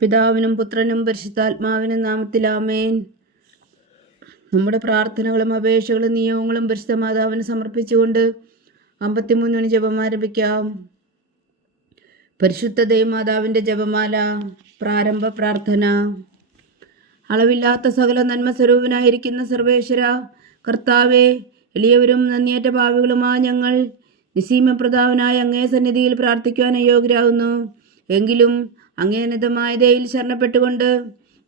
പിതാവിനും പുത്രനും പരിശുദ്ധാത്മാവിനും നാമത്തിൽ ആമേൻ. നമ്മുടെ പ്രാർത്ഥനകളും അപേക്ഷകളും നിയമങ്ങളും പരിശുദ്ധ മാതാവിന് സമർപ്പിച്ചുകൊണ്ട് 53 ജപം ആരംഭിക്കാം. പരിശുദ്ധ ദൈവമാതാവിൻ്റെ ജപമാല. പ്രാരംഭ പ്രാർത്ഥന. അളവില്ലാത്ത സകല നന്മ സ്വരൂപനായിരിക്കുന്ന സർവേശ്വര കർത്താവെ, എളിയവരും നന്ദിയേറ്റ പാപികളുമായ ഞങ്ങൾ നിസീമപ്രതാവനായ അങ്ങേ സന്നിധിയിൽ പ്രാർത്ഥിക്കുവാൻ അയോഗ്യരാകുന്നു. എങ്കിലും അങ്ങേ അനന്തമായ ദയയിൽ ശരണപ്പെട്ടുകൊണ്ട്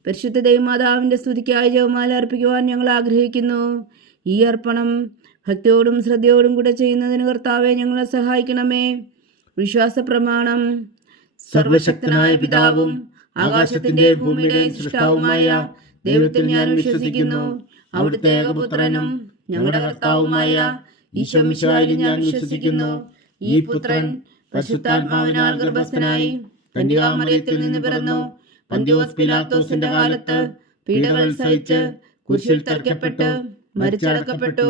പരിശുദ്ധ ദൈവമാതാവിൻ്റെ സ്തുതിക്കായി ജപമാല അർപ്പിക്കുവാൻ ഞങ്ങൾ ആഗ്രഹിക്കുന്നു. ഈ അർപ്പണം ഭക്തിയോടും ശ്രദ്ധയോടും കൂടെ ചെയ്യുന്നതിന് കർത്താവെ ഞങ്ങളെ സഹായിക്കണമേ. വിശ്വാസ പ്രമാണം. സർവശക്തനായ പിതാവും ആകാശത്തിന്റെ ഭൂമിയുടെ സൃഷ്ടാവുമായ ദൈവത്തിൽ ഞാൻ വിശ്വസിക്കുന്നു. അവിടുത്തെ ഏകപുത്രനും ഞങ്ങളുടെ കർത്താവുമായ ഈശോ മിശിഹായിൽ ഞാൻ വിശ്വസിക്കുന്നു. ഈ പുത്രൻ പരിശുദ്ധാത്മാവിനാൽ ഗർഭസ്ഥനായി കന്യകാമറിയത്തിൽ നിന്ന് പിറന്നു. പന്തിയോസ് പിലാത്തോസിന്റെ കാലത്ത് പീഡകൾ സഹിച്ച് കുരിശിൽ തറയ്ക്കപ്പെട്ട് മരിച്ചടക്കപ്പെട്ടു.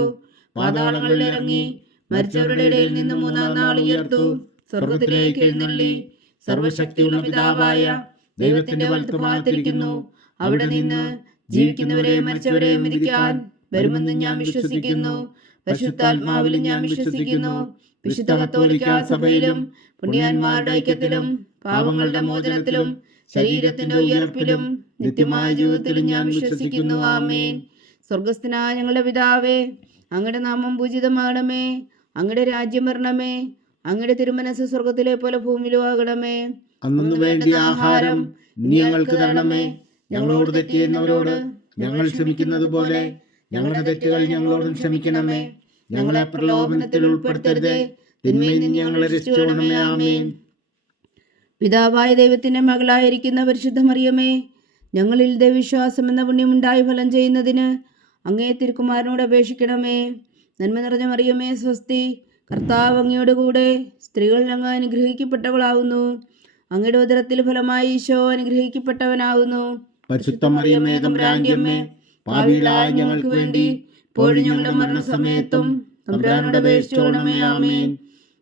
പാതാളങ്ങളിൽ ഇറങ്ങി മരിച്ചവരുടെ ഇടയിൽ നിന്ന് 3-ാം നാൾ ഉയർത്തു. സ്വർഗത്തിലേക്ക് എഴുന്നള്ളി സർവശക്തിയുള്ള പിതാവായ ദൈവത്തിന്റെ വലത്തുഭാഗത്തിരിക്കുന്നു. അവിടെ നിന്ന് ജീവിക്കുന്നവരെയും മരിച്ചവരെയും വിധിക്കാൻ വരുമെന്ന് ഞാൻ വിശ്വസിക്കുന്നു. പരിശുദ്ധാത്മാവിലും ഞാൻ വിശ്വസിക്കുന്നു. വിശുദ്ധ കത്തോലിക്കാ സഭയിലും പുണ്യാന്മാരുടെ ഐക്യത്തിലും പാപങ്ങളുടെ മോചനത്തിലും ശരീരത്തിന്റെ ഉയർപ്പിലും നിത്യമായ ജീവിതത്തിലും ഞാൻ വിശ്വസിക്കുന്നു. ആമേൻ. സ്വർഗസ്ഥനായ ഞങ്ങളുടെ പിതാവേ, അങ്ങയുടെ നാമം പൂജിതമാകണമേ. അങ്ങയുടെ രാജ്യം വരണമേ. അങ്ങയുടെ തിരുമനസ് സ്വർഗത്തിലെ പോലെ ഭൂമിയിലും ആകണമേ. അന്നു വേണ്ടിയ ആഹാരം ഇനി ഞങ്ങൾക്ക് തരണമേ. ഞങ്ങളോട് തെറ്റ് ചെയ്യുന്നവരോട് ഞങ്ങൾ ക്ഷമിക്കുന്നത് പോലെ ഞങ്ങളുടെ തെറ്റുകൾ ഞങ്ങളോടും ക്ഷമിക്കണമേ. ഞങ്ങളെ പ്രലോഭനത്തിൽ ഉൾപ്പെടുത്തരുതേ, തിന്മയിൽ നിന്ന് ഞങ്ങളെ രക്ഷിച്ചുകൊള്ളണമേ. ആമേൻ. പിതാവായ ദൈവത്തിന്റെ മകളായിരിക്കുന്ന പരിശുദ്ധ മറിയമേ, ഞങ്ങളിൽ ദൈവവിശ്വാസം എന്ന പുണ്യമുണ്ടായി ഫലം ചെയ്യുന്നതിന് അങ്ങേ തിരുക്കുമാരനോട് അപേക്ഷിക്കണമേ. നന്മ നിറഞ്ഞ മറിയമേ, സ്വസ്തി. കർത്താവ് അങ്ങയോട് കൂടെ സ്ത്രീകൾ അങ്ങ് അനുഗ്രഹിക്കപ്പെട്ടവളാവുന്നു. അങ്ങയുടെ ഉദരത്തിൽ ഫലമായി ഈശോ അനുഗ്രഹിക്കപ്പെട്ടവനാകുന്നു. പരിശുദ്ധ മറിയമേ, തമ്പുരാന്റെ അമ്മേ, പാപികളായ ഞങ്ങൾക്ക് വേണ്ടി ഇപ്പോഴും ഞങ്ങളുടെ മരണസമയത്തും തമ്പുരാനോട് അപേക്ഷിച്ചുകൊള്ളണമേ. ആമേൻ.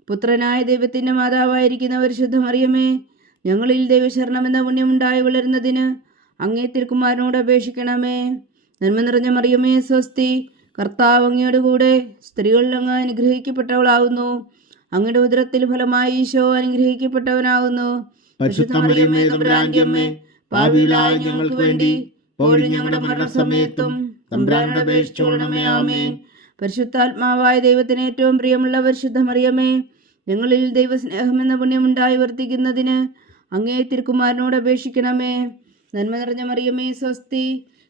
പുത്രനായ ദൈവത്തിന്റെ മാതാവായിരിക്കുന്ന പരിശുദ്ധ മറിയമേ, ഞങ്ങളിൽ ദൈവശരണം എന്ന പുണ്യമുണ്ടായി വളരുന്നതിന് അങ്ങേ തിരുക്കുമാരനോട് അപേക്ഷിക്കണമേ. നന്മ നിറഞ്ഞ മറിയമേ, സ്വസ്തി. കർത്താവ് അങ്ങയോട് കൂടെ സ്ത്രീകളിൽ അങ്ങ് അനുഗ്രഹിക്കപ്പെട്ടവളാകുന്നു. അങ്ങയുടെ ഉദരത്തിൽ ഫലമായി ഈശോ അനുഗ്രഹിക്കപ്പെട്ടവനാകുന്നു. പരിശുദ്ധ മറിയമേ, തമ്പുരാന്റെ അമ്മേ, പാപികളായ ഞങ്ങൾക്ക് വേണ്ടി ഇപ്പോഴും ഞങ്ങളുടെ മരണസമയത്തും തമ്പുരാനോട് അപേക്ഷിച്ചുകൊള്ളണമേ. ആമേൻ. പരിശുദ്ധാത്മാവായ ദൈവത്തിന് ഏറ്റവും പ്രിയമുള്ള പരിശുദ്ധ മറിയമേ, ഞങ്ങളിൽ ദൈവസ്നേഹം എന്ന പുണ്യമുണ്ടായി വർദ്ധിക്കുന്നതിന് അങ്ങേ തിരുക്കുമാരനോട് അപേക്ഷിക്കണമേ. നന്മ നിറഞ്ഞ മറിയമേ, സ്വസ്തി.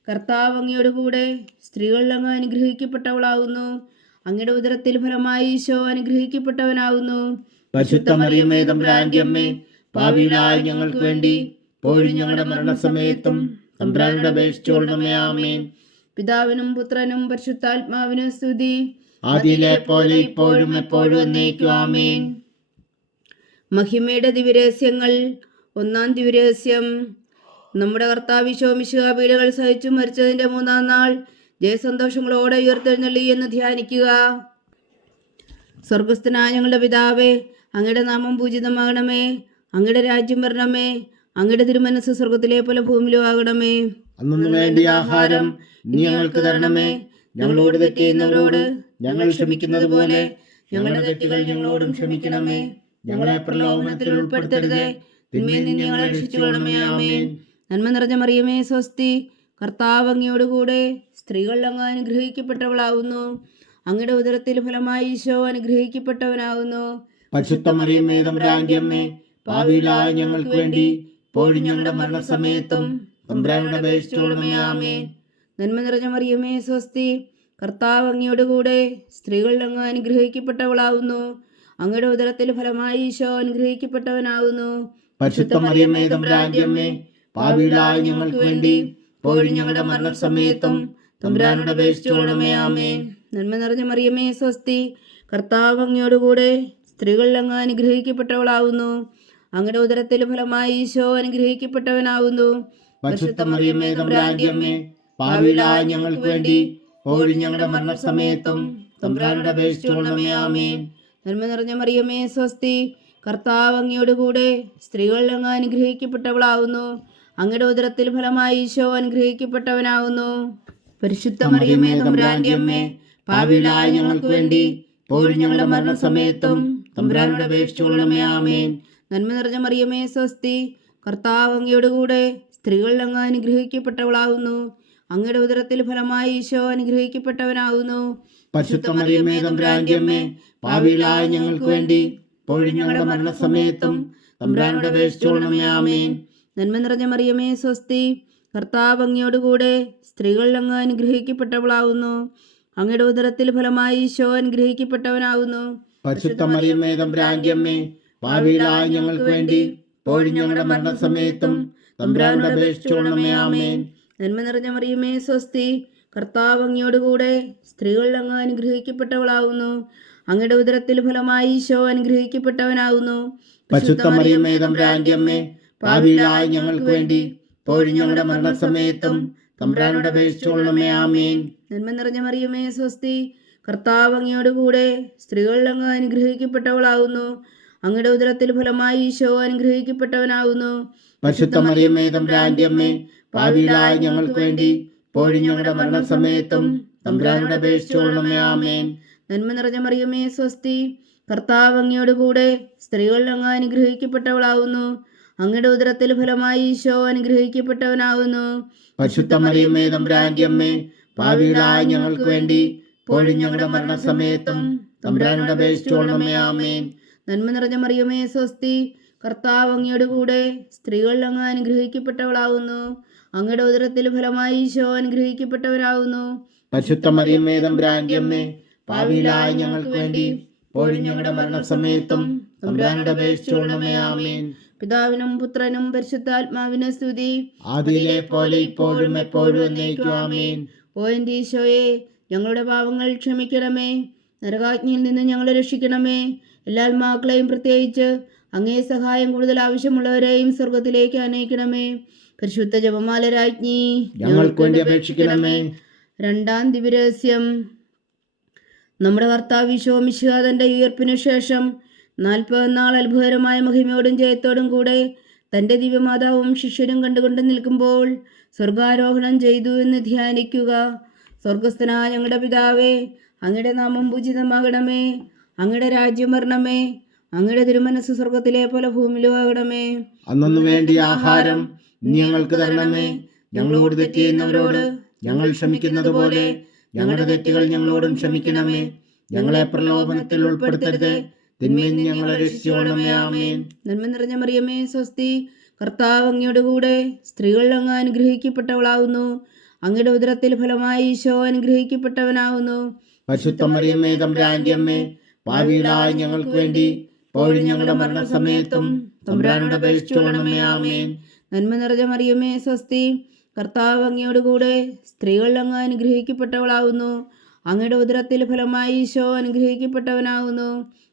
കർത്താവ് അങ്ങയോട് കൂടെ സ്ത്രീകളിൽ അങ്ങ് അനുഗ്രഹിക്കപ്പെട്ടവളാകുന്നു. അങ്ങയുടെ ഉദരത്തിൽ ഫലമായി ഈശോ അനുഗ്രഹിക്കപ്പെട്ടവനാകുന്നു. പരിശുദ്ധ മറിയമേ, തമ്പുരാന്റെ അമ്മേ, പാപികളായ ഞങ്ങൾക്ക് വേണ്ടി ഇപ്പോഴും ഞങ്ങളുടെ മരണസമയത്തും തമ്പുരാനോട് അപേക്ഷിച്ചുകൊള്ളണമേ. ആമേൻ. പിതാവിനും പുത്രനും പരിശുദ്ധാത്മാവിനും സ്തുതി. ആദിയിലെ പോലെ ഇപ്പോഴും എപ്പോഴും എന്നേക്കും. ആമേൻ. മഹിമയുടെ ദിവ്യരഹസ്യങ്ങൾ. 1-ാം ദിവ്യരഹസ്യം. നമ്മുടെ കർത്താവ് ഈശോ മിശിഹാ പീഡകൾ സഹിച്ചു മരിച്ചതിന്റെ 3-ാം നാൾ ജയസന്തോഷങ്ങളോടെ ഉയർത്തെഴുന്നള്ളി എന്ന് ധ്യാനിക്കുക. സ്വർഗസ്ഥനായ ഞങ്ങളുടെ പിതാവേ, അങ്ങയുടെ നാമം പൂജിതമാകണമേ. അങ്ങയുടെ രാജ്യം വരണമേ. അങ്ങയുടെ തിരുമനസ് സ്വർഗത്തിലെ പോലെ ഭൂമിയിലും ആകണമേ. അന്നു വേണ്ടിയ ആഹാരം ഇനി ഞങ്ങൾക്ക് തരണമേ. ഞങ്ങളോട് തെറ്റ് ചെയ്യുന്നവരോട് ഞങ്ങൾ ക്ഷമിക്കുന്നത് പോലെ ഞങ്ങളുടെ തെറ്റുകൾ ഞങ്ങളോടും ക്ഷമിക്കണമേ. ഞങ്ങളെ പ്രലോഭനത്തിൽ ഉൾപ്പെടുത്തരുതേ, തിന്മയിൽ നിന്ന് ഞങ്ങളെ രക്ഷിച്ചുകൊള്ളണമേ. ആമേൻ. നന്മ നിറഞ്ഞ മറിയമേ, സ്വസ്തി. കർത്താവ് അങ്ങയോട് കൂടെ സ്ത്രീകൾ അങ്ങ് അനുഗ്രഹിക്കപ്പെട്ടവളാവുന്നു. അങ്ങയുടെ ഉദരത്തിൽ ഫലമായി ഈശോ അനുഗ്രഹിക്കപ്പെട്ടവനാകുന്നു. പരിശുദ്ധ മറിയമേ, തമ്പുരാന്റെ അമ്മേ, പാപികളായ ഞങ്ങൾക്ക് വേണ്ടി ഇപ്പോഴും ഞങ്ങളുടെ മരണസമയത്തും തമ്പുരാനോട് അപേക്ഷിച്ചുകൊള്ളണമേ. ആമേൻ. നന്മ നിറഞ്ഞ മറിയമേ, സ്വസ്തി. കർത്താവ് അങ്ങയോട് കൂടെ സ്ത്രീകൾ അങ്ങ് അനുഗ്രഹിക്കപ്പെട്ടവളാവുന്നു. അങ്ങയുടെ ഉദരത്തിൽ ഫലമായി ഈശോ അനുഗ്രഹിക്കപ്പെട്ടവനാകുന്നു. പരിശുദ്ധ മറിയമേ, തമ്പുരാന്റെ അമ്മേ, പാപികളായ ഞങ്ങൾക്ക് വേണ്ടി ഇപ്പോഴും ഞങ്ങളുടെ മരണസമയത്തും തമ്പുരാനോട് അപേക്ഷിച്ചുകൊള്ളണമേ. ആമേൻ. നന്മ നിറഞ്ഞ മറിയമേ, സ്വസ്തി. കർത്താവ് അങ്ങയോട് കൂടെ സ്ത്രീകൾ അങ്ങ് അനുഗ്രഹിക്കപ്പെട്ടവളാവുന്നു. അങ്ങയുടെ ഉദരത്തിൽ ഫലമായി ഈശോ അനുഗ്രഹിക്കപ്പെട്ടവനാകുന്നു. പരിശുദ്ധ മറിയമേ, തമ്പുരാന്റെ അമ്മേ, പാപികളായ ഞങ്ങൾക്ക് വേണ്ടി ഇപ്പോഴും ഞങ്ങളുടെ മരണസമയത്തും തമ്പുരാനോട് അപേക്ഷിച്ചുകൊള്ളണമേ. ആമേൻ. നന്മ നിറഞ്ഞ മറിയമേ, സ്വസ്തി. കർത്താവ് അങ്ങയോട് കൂടെ സ്ത്രീകൾ അങ്ങ് അനുഗ്രഹിക്കപ്പെട്ടവളാവുന്നു. അങ്ങയുടെ ഉദരത്തിൽ ഫലമായി ഈശോ അനുഗ്രഹിക്കപ്പെട്ടവനാകുന്നു. പരിശുദ്ധ മറിയമേ തമ്പുരാന്റെ അമ്മേ, പാപികളായ ഞങ്ങൾക്ക് വേണ്ടി ഇപ്പോഴും ഞങ്ങളുടെ മരണസമയത്തും തമ്പുരാനോട് അപേക്ഷിച്ചുകൊള്ളണമേ. ആമേൻ. നന്മ നിറഞ്ഞ മറിയമേ സ്വസ്തി, കർത്താവ് അങ്ങയോട് കൂടെ സ്ത്രീകളിൽ അങ്ങ് അനുഗ്രഹിക്കപ്പെട്ടവളാകുന്നു. അങ്ങയുടെ ഉദരത്തിൽ ഫലമായി ഈശോ അനുഗ്രഹിക്കപ്പെട്ടവനാകുന്നു. പരിശുദ്ധ മറിയമേ തമ്പുരാന്റെ അമ്മേ, പാപികളായ ഞങ്ങൾക്ക് വേണ്ടി ഇപ്പോഴും ഞങ്ങളുടെ മരണസമയത്തും തമ്പുരാനോട് അപേക്ഷിച്ചുകൊള്ളണമേ. ആമേൻ. നന്മ നിറഞ്ഞ മറിയമേ സ്വസ്തി, കർത്താവ് അങ്ങയോട് കൂടെ സ്ത്രീകളിൽ അങ്ങ് അനുഗ്രഹിക്കപ്പെട്ടവളാകുന്നു. അങ്ങയുടെ ഉദരത്തിൽ ഫലമായി ഈശോ അനുഗ്രഹിക്കപ്പെട്ടവനാകുന്നു. പരിശുദ്ധ മറിയമേ തമ്പുരാന്റെ അമ്മേ, പാപികളായ ഞങ്ങൾക്ക് വേണ്ടി ഇപ്പോഴും ഞങ്ങളുടെ മരണസമയത്തും തമ്പുരാനോട് അപേക്ഷിച്ചുകൊള്ളണമേ. ആമേൻ. നന്മ നിറഞ്ഞ മറിയമേ സ്വസ്തി, കർത്താവ് അങ്ങയോട് കൂടെ സ്ത്രീകളിൽ അങ്ങ് അനുഗ്രഹിക്കപ്പെട്ടവളാകുന്നു. അങ്ങയുടെ ഉദരത്തിൽ ഫലമായി ഈശോ അനുഗ്രഹിക്കപ്പെട്ടവനാകുന്നു. പരിശുദ്ധ മറിയമേ തമ്പുരാന്റെ അമ്മേ, പാപികളായ ഞങ്ങൾക്ക് വേണ്ടി ഇപ്പോഴും ഞങ്ങളുടെ മരണസമയത്തും തമ്പുരാനോട് അപേക്ഷിച്ചുകൊള്ളണമേ. ആമേൻ. നന്മ നിറഞ്ഞ മറിയമേ സ്വസ്തി, കർത്താവ് അങ്ങയോട് കൂടെ സ്ത്രീകളിൽ അങ്ങ് അനുഗ്രഹിക്കപ്പെട്ടവളാകുന്നു. അങ്ങയുടെ ഉദരത്തിൽ ഫലമായി ഈശോ അനുഗ്രഹിക്കപ്പെട്ടവനാകുന്നു. പരിശുദ്ധ മറിയമേ തമ്പുരാന്റെ അമ്മേ, പാപികളായ ഞങ്ങൾക്ക് വേണ്ടി ഇപ്പോഴും ഞങ്ങളുടെ മരണസമയത്തും തമ്പുരാനോട് അപേക്ഷിച്ചുകൊള്ളണമേ. ആമേൻ. നന്മ നിറഞ്ഞ മറിയമേ സ്വസ്തി, കർത്താവ് അങ്ങയോട് കൂടെ സ്ത്രീകളിൽ അങ്ങ് അനുഗ്രഹിക്കപ്പെട്ടവളാകുന്നു. അങ്ങയുടെ ഉദരത്തിൽ ഫലമായി ഈശോ അനുഗ്രഹിക്കപ്പെട്ടവനാകുന്നു. പരിശുദ്ധ മറിയമേ തമ്പുരാന്റെ അമ്മേ, പാപികളായ ഞങ്ങൾക്ക് വേണ്ടി ഇപ്പോഴും ഞങ്ങളുടെ മരണസമയത്തും തമ്പുരാനോട് അപേക്ഷിച്ചുകൊള്ളണമേ. ആമേൻ. നന്മ നിറഞ്ഞ മറിയമേ സ്വസ്തി, കർത്താവ് അങ്ങയോട് കൂടെ സ്ത്രീകളിൽ അങ്ങ് അനുഗ്രഹിക്കപ്പെട്ടവളാകുന്നു. അങ്ങയുടെ ഉദരത്തിൽ ഫലമായി ഈശോ അനുഗ്രഹിക്കപ്പെട്ടവരാകുന്നു. പരിശുദ്ധ മറിയമേ തമ്പുരാന്റെ അമ്മേ, പാപികളായ ഞങ്ങൾക്ക് വേണ്ടി ഇപ്പോഴും ഞങ്ങളുടെ മരണസമയത്തും തമ്പുരാനോട് അപേക്ഷിച്ചുകൊള്ളണമേ. ആമേൻ. പിതാവിനും പുത്രനും പരിശുദ്ധാത്മാവിനും സ്തുതി, ആദിയിലെ പോലെ ഇപ്പോഴും എപ്പോഴും എന്നേക്കും. ആമേൻ. ഓ എൻ്റെ ഈശോയെ, ഞങ്ങളുടെ പാപങ്ങൾ ക്ഷമിക്കണമേ. നരകാഗ്നിയിൽ നിന്ന് ഞങ്ങളെ രക്ഷിക്കണമേ. എല്ലാ ആത്മാക്കളെയും, പ്രത്യേകിച്ച് അങ്ങേ സഹായം കൂടുതൽ ആവശ്യമുള്ളവരെയും സ്വർഗത്തിലേക്ക് അനയിക്കണമേ. പരിശുദ്ധ ജപമാല രാജ്ഞി, ഞങ്ങൾക്ക് വേണ്ടി അപേക്ഷിക്കണമേ. രണ്ടാം ദിവ്യരഹസ്യം. നമ്മുടെ കർത്താവ് ഈശോ മിശിഹാ തൻ്റെ ഉയർപ്പിനു ശേഷം 40 നാൾ അത്ഭുതകരമായ മഹിമയോടും ജയത്തോടും കൂടെ തൻ്റെ ദിവ്യമാതാവും ശിഷ്യരും കണ്ടുകൊണ്ട് നിൽക്കുമ്പോൾ സ്വർഗാരോഹണം ചെയ്തു എന്ന് ധ്യാനിക്കുക. സ്വർഗസ്ഥനായ ഞങ്ങളുടെ പിതാവേ, അങ്ങയുടെ നാമം പൂജിതമാകണമേ. അങ്ങയുടെ രാജ്യം വരണമേ. അങ്ങയുടെ തിരുമനസ് സ്വർഗത്തിലെ പോലെ ഭൂമിയിലും ആകണമേ. അന്നു വേണ്ടി ആഹാരം ഞങ്ങൾക്ക് തരണമേ. ഞങ്ങളോട് തെറ്റ് ചെയ്യുന്നവരോട് ഞങ്ങൾ ക്ഷമിക്കുന്നത് പോലെ ഞങ്ങളുടെ തെറ്റുകൾ ഞങ്ങളോടും ക്ഷമിക്കണമേ. ഞങ്ങളെ പ്രലോഭനത്തിൽ ഉൾപ്പെടുത്തരുത്, തിന്മയിൽ നിന്ന് ഞങ്ങളെ രക്ഷിച്ചുകൊള്ളണമേ. ആമേൻ. നന്മ നിറഞ്ഞ മറിയമേ സ്വസ്തി, കർത്താവ് അങ്ങയോട് കൂടെ സ്ത്രീകളിൽ അങ്ങ് അനുഗ്രഹിക്കപ്പെട്ടവളാകുന്നു. അങ്ങയുടെ ഉദരത്തിൽ ഫലമായി ഈശോ അനുഗ്രഹിക്കപ്പെട്ടവനാകുന്നു. പരിശുദ്ധ മറിയമേ തമ്പുരാന്റെ അമ്മേ, പാപികളായ ഞങ്ങൾക്ക് വേണ്ടി ഇപ്പോഴും ഞങ്ങളുടെ മരണസമയത്തും തമ്പുരാനോട് അപേക്ഷിച്ചുകൊള്ളണമേ. ആമേൻ. നന്മ നിറഞ്ഞ മറിയമേ സ്വസ്തി, കർത്താവ് അങ്ങയോട് കൂടെ സ്ത്രീകളിൽ അങ്ങ് അനുഗ്രഹിക്കപ്പെട്ടവളാകുന്നു. അങ്ങയുടെ ഉദരത്തിൽ ഫലമായി ഈശോ അനുഗ്രഹിക്കപ്പെട്ടവനാകുന്നു.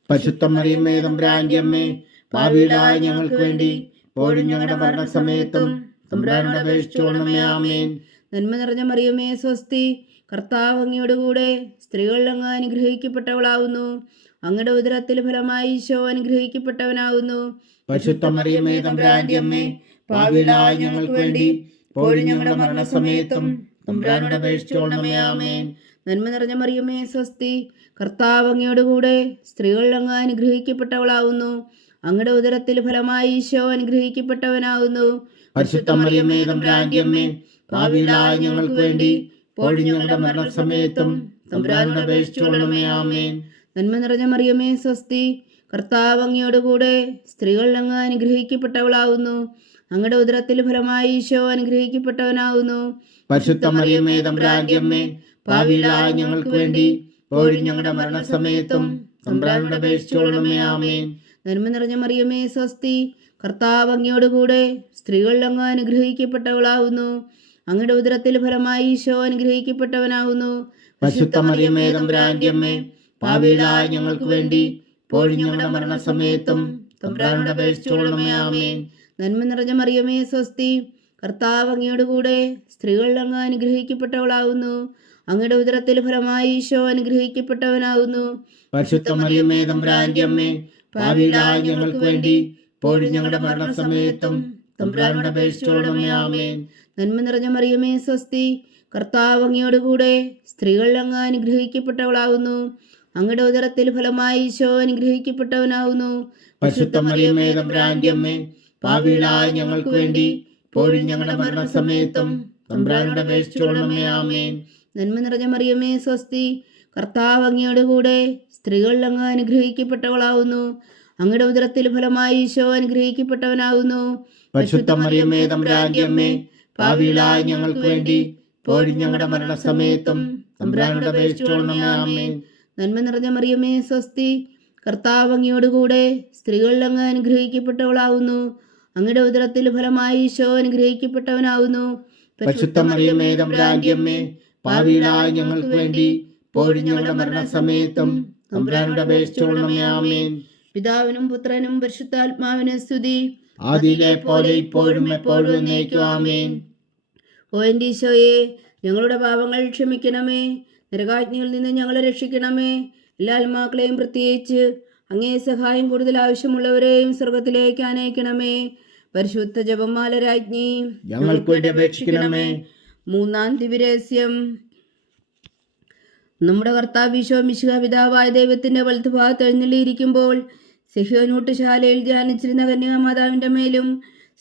പരിശുദ്ധ മറിയമേ തമ്പുരാന്റെ അമ്മേ, പാപികളായ ഞങ്ങൾക്ക് വേണ്ടി ഇപ്പോഴും ഞങ്ങളുടെ മരണസമയത്തും തമ്പുരാനോട് അപേക്ഷിച്ചുകൊള്ളണമേ. ആമേൻ. നന്മ നിറഞ്ഞ മറിയമേ സ്വസ്തി, കർത്താവ് അങ്ങയോട് കൂടെ സ്ത്രീകളിൽ അങ്ങ് അനുഗ്രഹിക്കപ്പെട്ടവളാകുന്നു. അങ്ങയുടെ ഉദരത്തിൽ ഫലമായി ഈശോ അനുഗ്രഹിക്കപ്പെട്ടവനാകുന്നു. പരിശുദ്ധ മറിയമേ തമ്പുരാന്റെ അമ്മേ, പാപികളായ ഞങ്ങൾക്ക് വേണ്ടി ഇപ്പോഴും ഞങ്ങളുടെ മരണസമയത്തും തമ്പുരാനോട് അപേക്ഷിച്ചുകൊള്ളണമേ. ആമേൻ. നന്മ നിറഞ്ഞ മറിയമേ സ്വസ്തി, കർത്താവ് അങ്ങയോട് കൂടെ സ്ത്രീകളിൽ അങ്ങ് അനുഗ്രഹിക്കപ്പെട്ടവളാകുന്നു. അങ്ങയുടെ ഉദരത്തിൽ ഫലമായി ഈശോ അനുഗ്രഹിക്കപ്പെട്ടവനാകുന്നു. പരിശുദ്ധ മറിയമേ തമ്പുരാന്റെ അമ്മേ, പാപികളായ ഞങ്ങൾക്ക് വേണ്ടി ഇപ്പോഴും ഞങ്ങളുടെ മരണസമയത്തും തമ്പുരാനോട് അപേക്ഷിച്ചുകൊള്ളണമേ. ആമേൻ. നന്മ നിറഞ്ഞ മറിയമേ സ്വസ്തി, കർത്താവ് അങ്ങയോട് കൂടെ സ്ത്രീകളിൽ അങ്ങ് അനുഗ്രഹിക്കപ്പെട്ടവളാകുന്നു. അങ്ങയുടെ ഉദരത്തിൽ ഫലമായി ഈശോ അനുഗ്രഹിക്കപ്പെട്ടവനാകുന്നു. പരിശുദ്ധ മറിയമേ തമ്പുരാന്റെ അമ്മേ, പാപികളായ ഞങ്ങൾക്ക് വേണ്ടി ഇപ്പോഴും ഞങ്ങളുടെ മരണസമയത്തും തമ്പുരാനോട് അപേക്ഷിച്ചുകൊള്ളണമേ. ആമേൻ. നന്മ നിറഞ്ഞ മറിയമേ സ്വസ്തി, കർത്താവ് അങ്ങയോട് കൂടെ സ്ത്രീകളിൽ അങ്ങ് അനുഗ്രഹിക്കപ്പെട്ടവളാകുന്നു. അങ്ങയുടെ ഉദരത്തിൽ ഫലമായി ഈശോ അനുഗ്രഹിക്കപ്പെട്ടവനാകുന്നു. പരിശുദ്ധ മറിയമേ തമ്പുരാന്റെ അമ്മേ, പാപികളായ ഞങ്ങൾക്ക് വേണ്ടി ഇപ്പോഴും ഞങ്ങളുടെ മരണസമയത്തും തമ്പുരാനോട് അപേക്ഷിച്ചുകൊള്ളണമേ. ആമേൻ. നന്മ നിറഞ്ഞ മറിയമേ സ്വസ്തി, കർത്താവ് അങ്ങയോട് കൂടെ സ്ത്രീകളിൽ അങ്ങ് അനുഗ്രഹിക്കപ്പെട്ടവളാകുന്നു. അങ്ങയുടെ ഉദരത്തിൽ ഫലമായി ഈശോ അനുഗ്രഹിക്കപ്പെട്ടവനാകുന്നു. പരിശുദ്ധ മറിയമേ തമ്പുരാന്റെ അമ്മേ, പാപികളായ ഞങ്ങൾക്ക് വേണ്ടി ഇപ്പോഴും ഞങ്ങളുടെ മരണസമയത്തും തമ്പുരാനോട് അപേക്ഷിച്ചുകൊള്ളണമേ. ആമേൻ. നന്മ നിറഞ്ഞ മറിയമേ സ്വസ്തി, കർത്താവ് അങ്ങയോടുകൂടെ സ്ത്രീകൾ അങ്ങ് അനുഗ്രഹിക്കപ്പെട്ടവളാകുന്നു. അങ്ങയുടെ ഉദരത്തിൽ ഫലമായി ഈശോ അനുഗ്രഹിക്കപ്പെട്ടവനാകുന്നു. പരിശുദ്ധ മറിയമേ തമ്പുരാന്റെ അമ്മേ, പാപികളായ ഞങ്ങൾക്ക് വേണ്ടി ഇപ്പോഴും ഞങ്ങളുടെ മരണസമയത്തും തമ്പുരാനോട് അപേക്ഷിച്ചുകൊള്ളണമേ. ആമേൻ. നന്മ നിറഞ്ഞ മറിയമേ സ്വസ്തി, കർത്താവ് അങ്ങയോടുകൂടെ സ്ത്രീകൾ അങ്ങ് അനുഗ്രഹിക്കപ്പെട്ടവളാകുന്നു. അങ്ങയുടെ ഉദരത്തിൽ ഫലമായി ഈശോ അനുഗ്രഹിക്കപ്പെട്ടവനാകുന്നു. പരിശുദ്ധ മറിയമേ തമ്പുരാന്റെ അമ്മേ, പാപികളായ ഞങ്ങൾക്ക് വേണ്ടി ഇപ്പോഴും ഞങ്ങളുടെ മരണസമയത്തും തമ്പുരാനോട് അപേക്ഷിച്ചുകൊള്ളണമേ. ആമേൻ. നന്മ നിറഞ്ഞ മറിയമേ സ്വസ്തി, കർത്താവ് അങ്ങയോടുകൂടെ സ്ത്രീകൾ അങ്ങ് അനുഗ്രഹിക്കപ്പെട്ടവളാകുന്നു. അങ്ങയുടെ ഉദരത്തിൽ ഫലമായി ഈശോ അനുഗ്രഹിക്കപ്പെട്ടവനാകുന്നു. പരിശുദ്ധ മറിയമേ തമ്പുരാന്റെ അമ്മേ, പാപികളായ ഞങ്ങൾക്ക് വേണ്ടി ഇപ്പോഴും ഞങ്ങളുടെ മരണസമയത്തും തമ്പുരാനോട് അപേക്ഷിച്ചുകൊള്ളണമേ. ആമേൻ. പിതാവിനും പുത്രനും പരിശുദ്ധാത്മാവിനും സ്തുതി. ആദിയിലെ പോലെ ഇപ്പോഴും എപ്പോഴും എന്നേക്കും. ആമേൻ. ഓ എൻ്റെ ഈശോയെ, ഞങ്ങളുടെ പാപങ്ങൾ ക്ഷമിക്കണമേ. നരകാജ്ഞയിൽ നിന്ന് ഞങ്ങളെ രക്ഷിക്കണമേ. എല്ലാ ആത്മാക്കളെയും, പ്രത്യേകിച്ച് അങ്ങേ സഹായം കൂടുതൽ ആവശ്യമുള്ളവരെയും സ്വർഗത്തിലേക്ക് അനയിക്കണമേ. പരിശുദ്ധ ജപമാല രാജ്ഞി, ഞങ്ങൾക്ക് വേണ്ടി അപേക്ഷിക്കണമേ. മൂന്നാം ദിവ്യരഹസ്യം. നമ്മുടെ കർത്താവ് ഈശോ മിശിഹാ പിതാവായ ദൈവത്തിന്റെ വലത്തുഭാഗത്ത് എഴുന്നള്ളിയിരിക്കുമ്പോൾ സിഹ്യോനൂട്ടുശാലയിൽ ധ്യാനിച്ചിരുന്ന കന്യകാമാതാവിന്റെ മേലും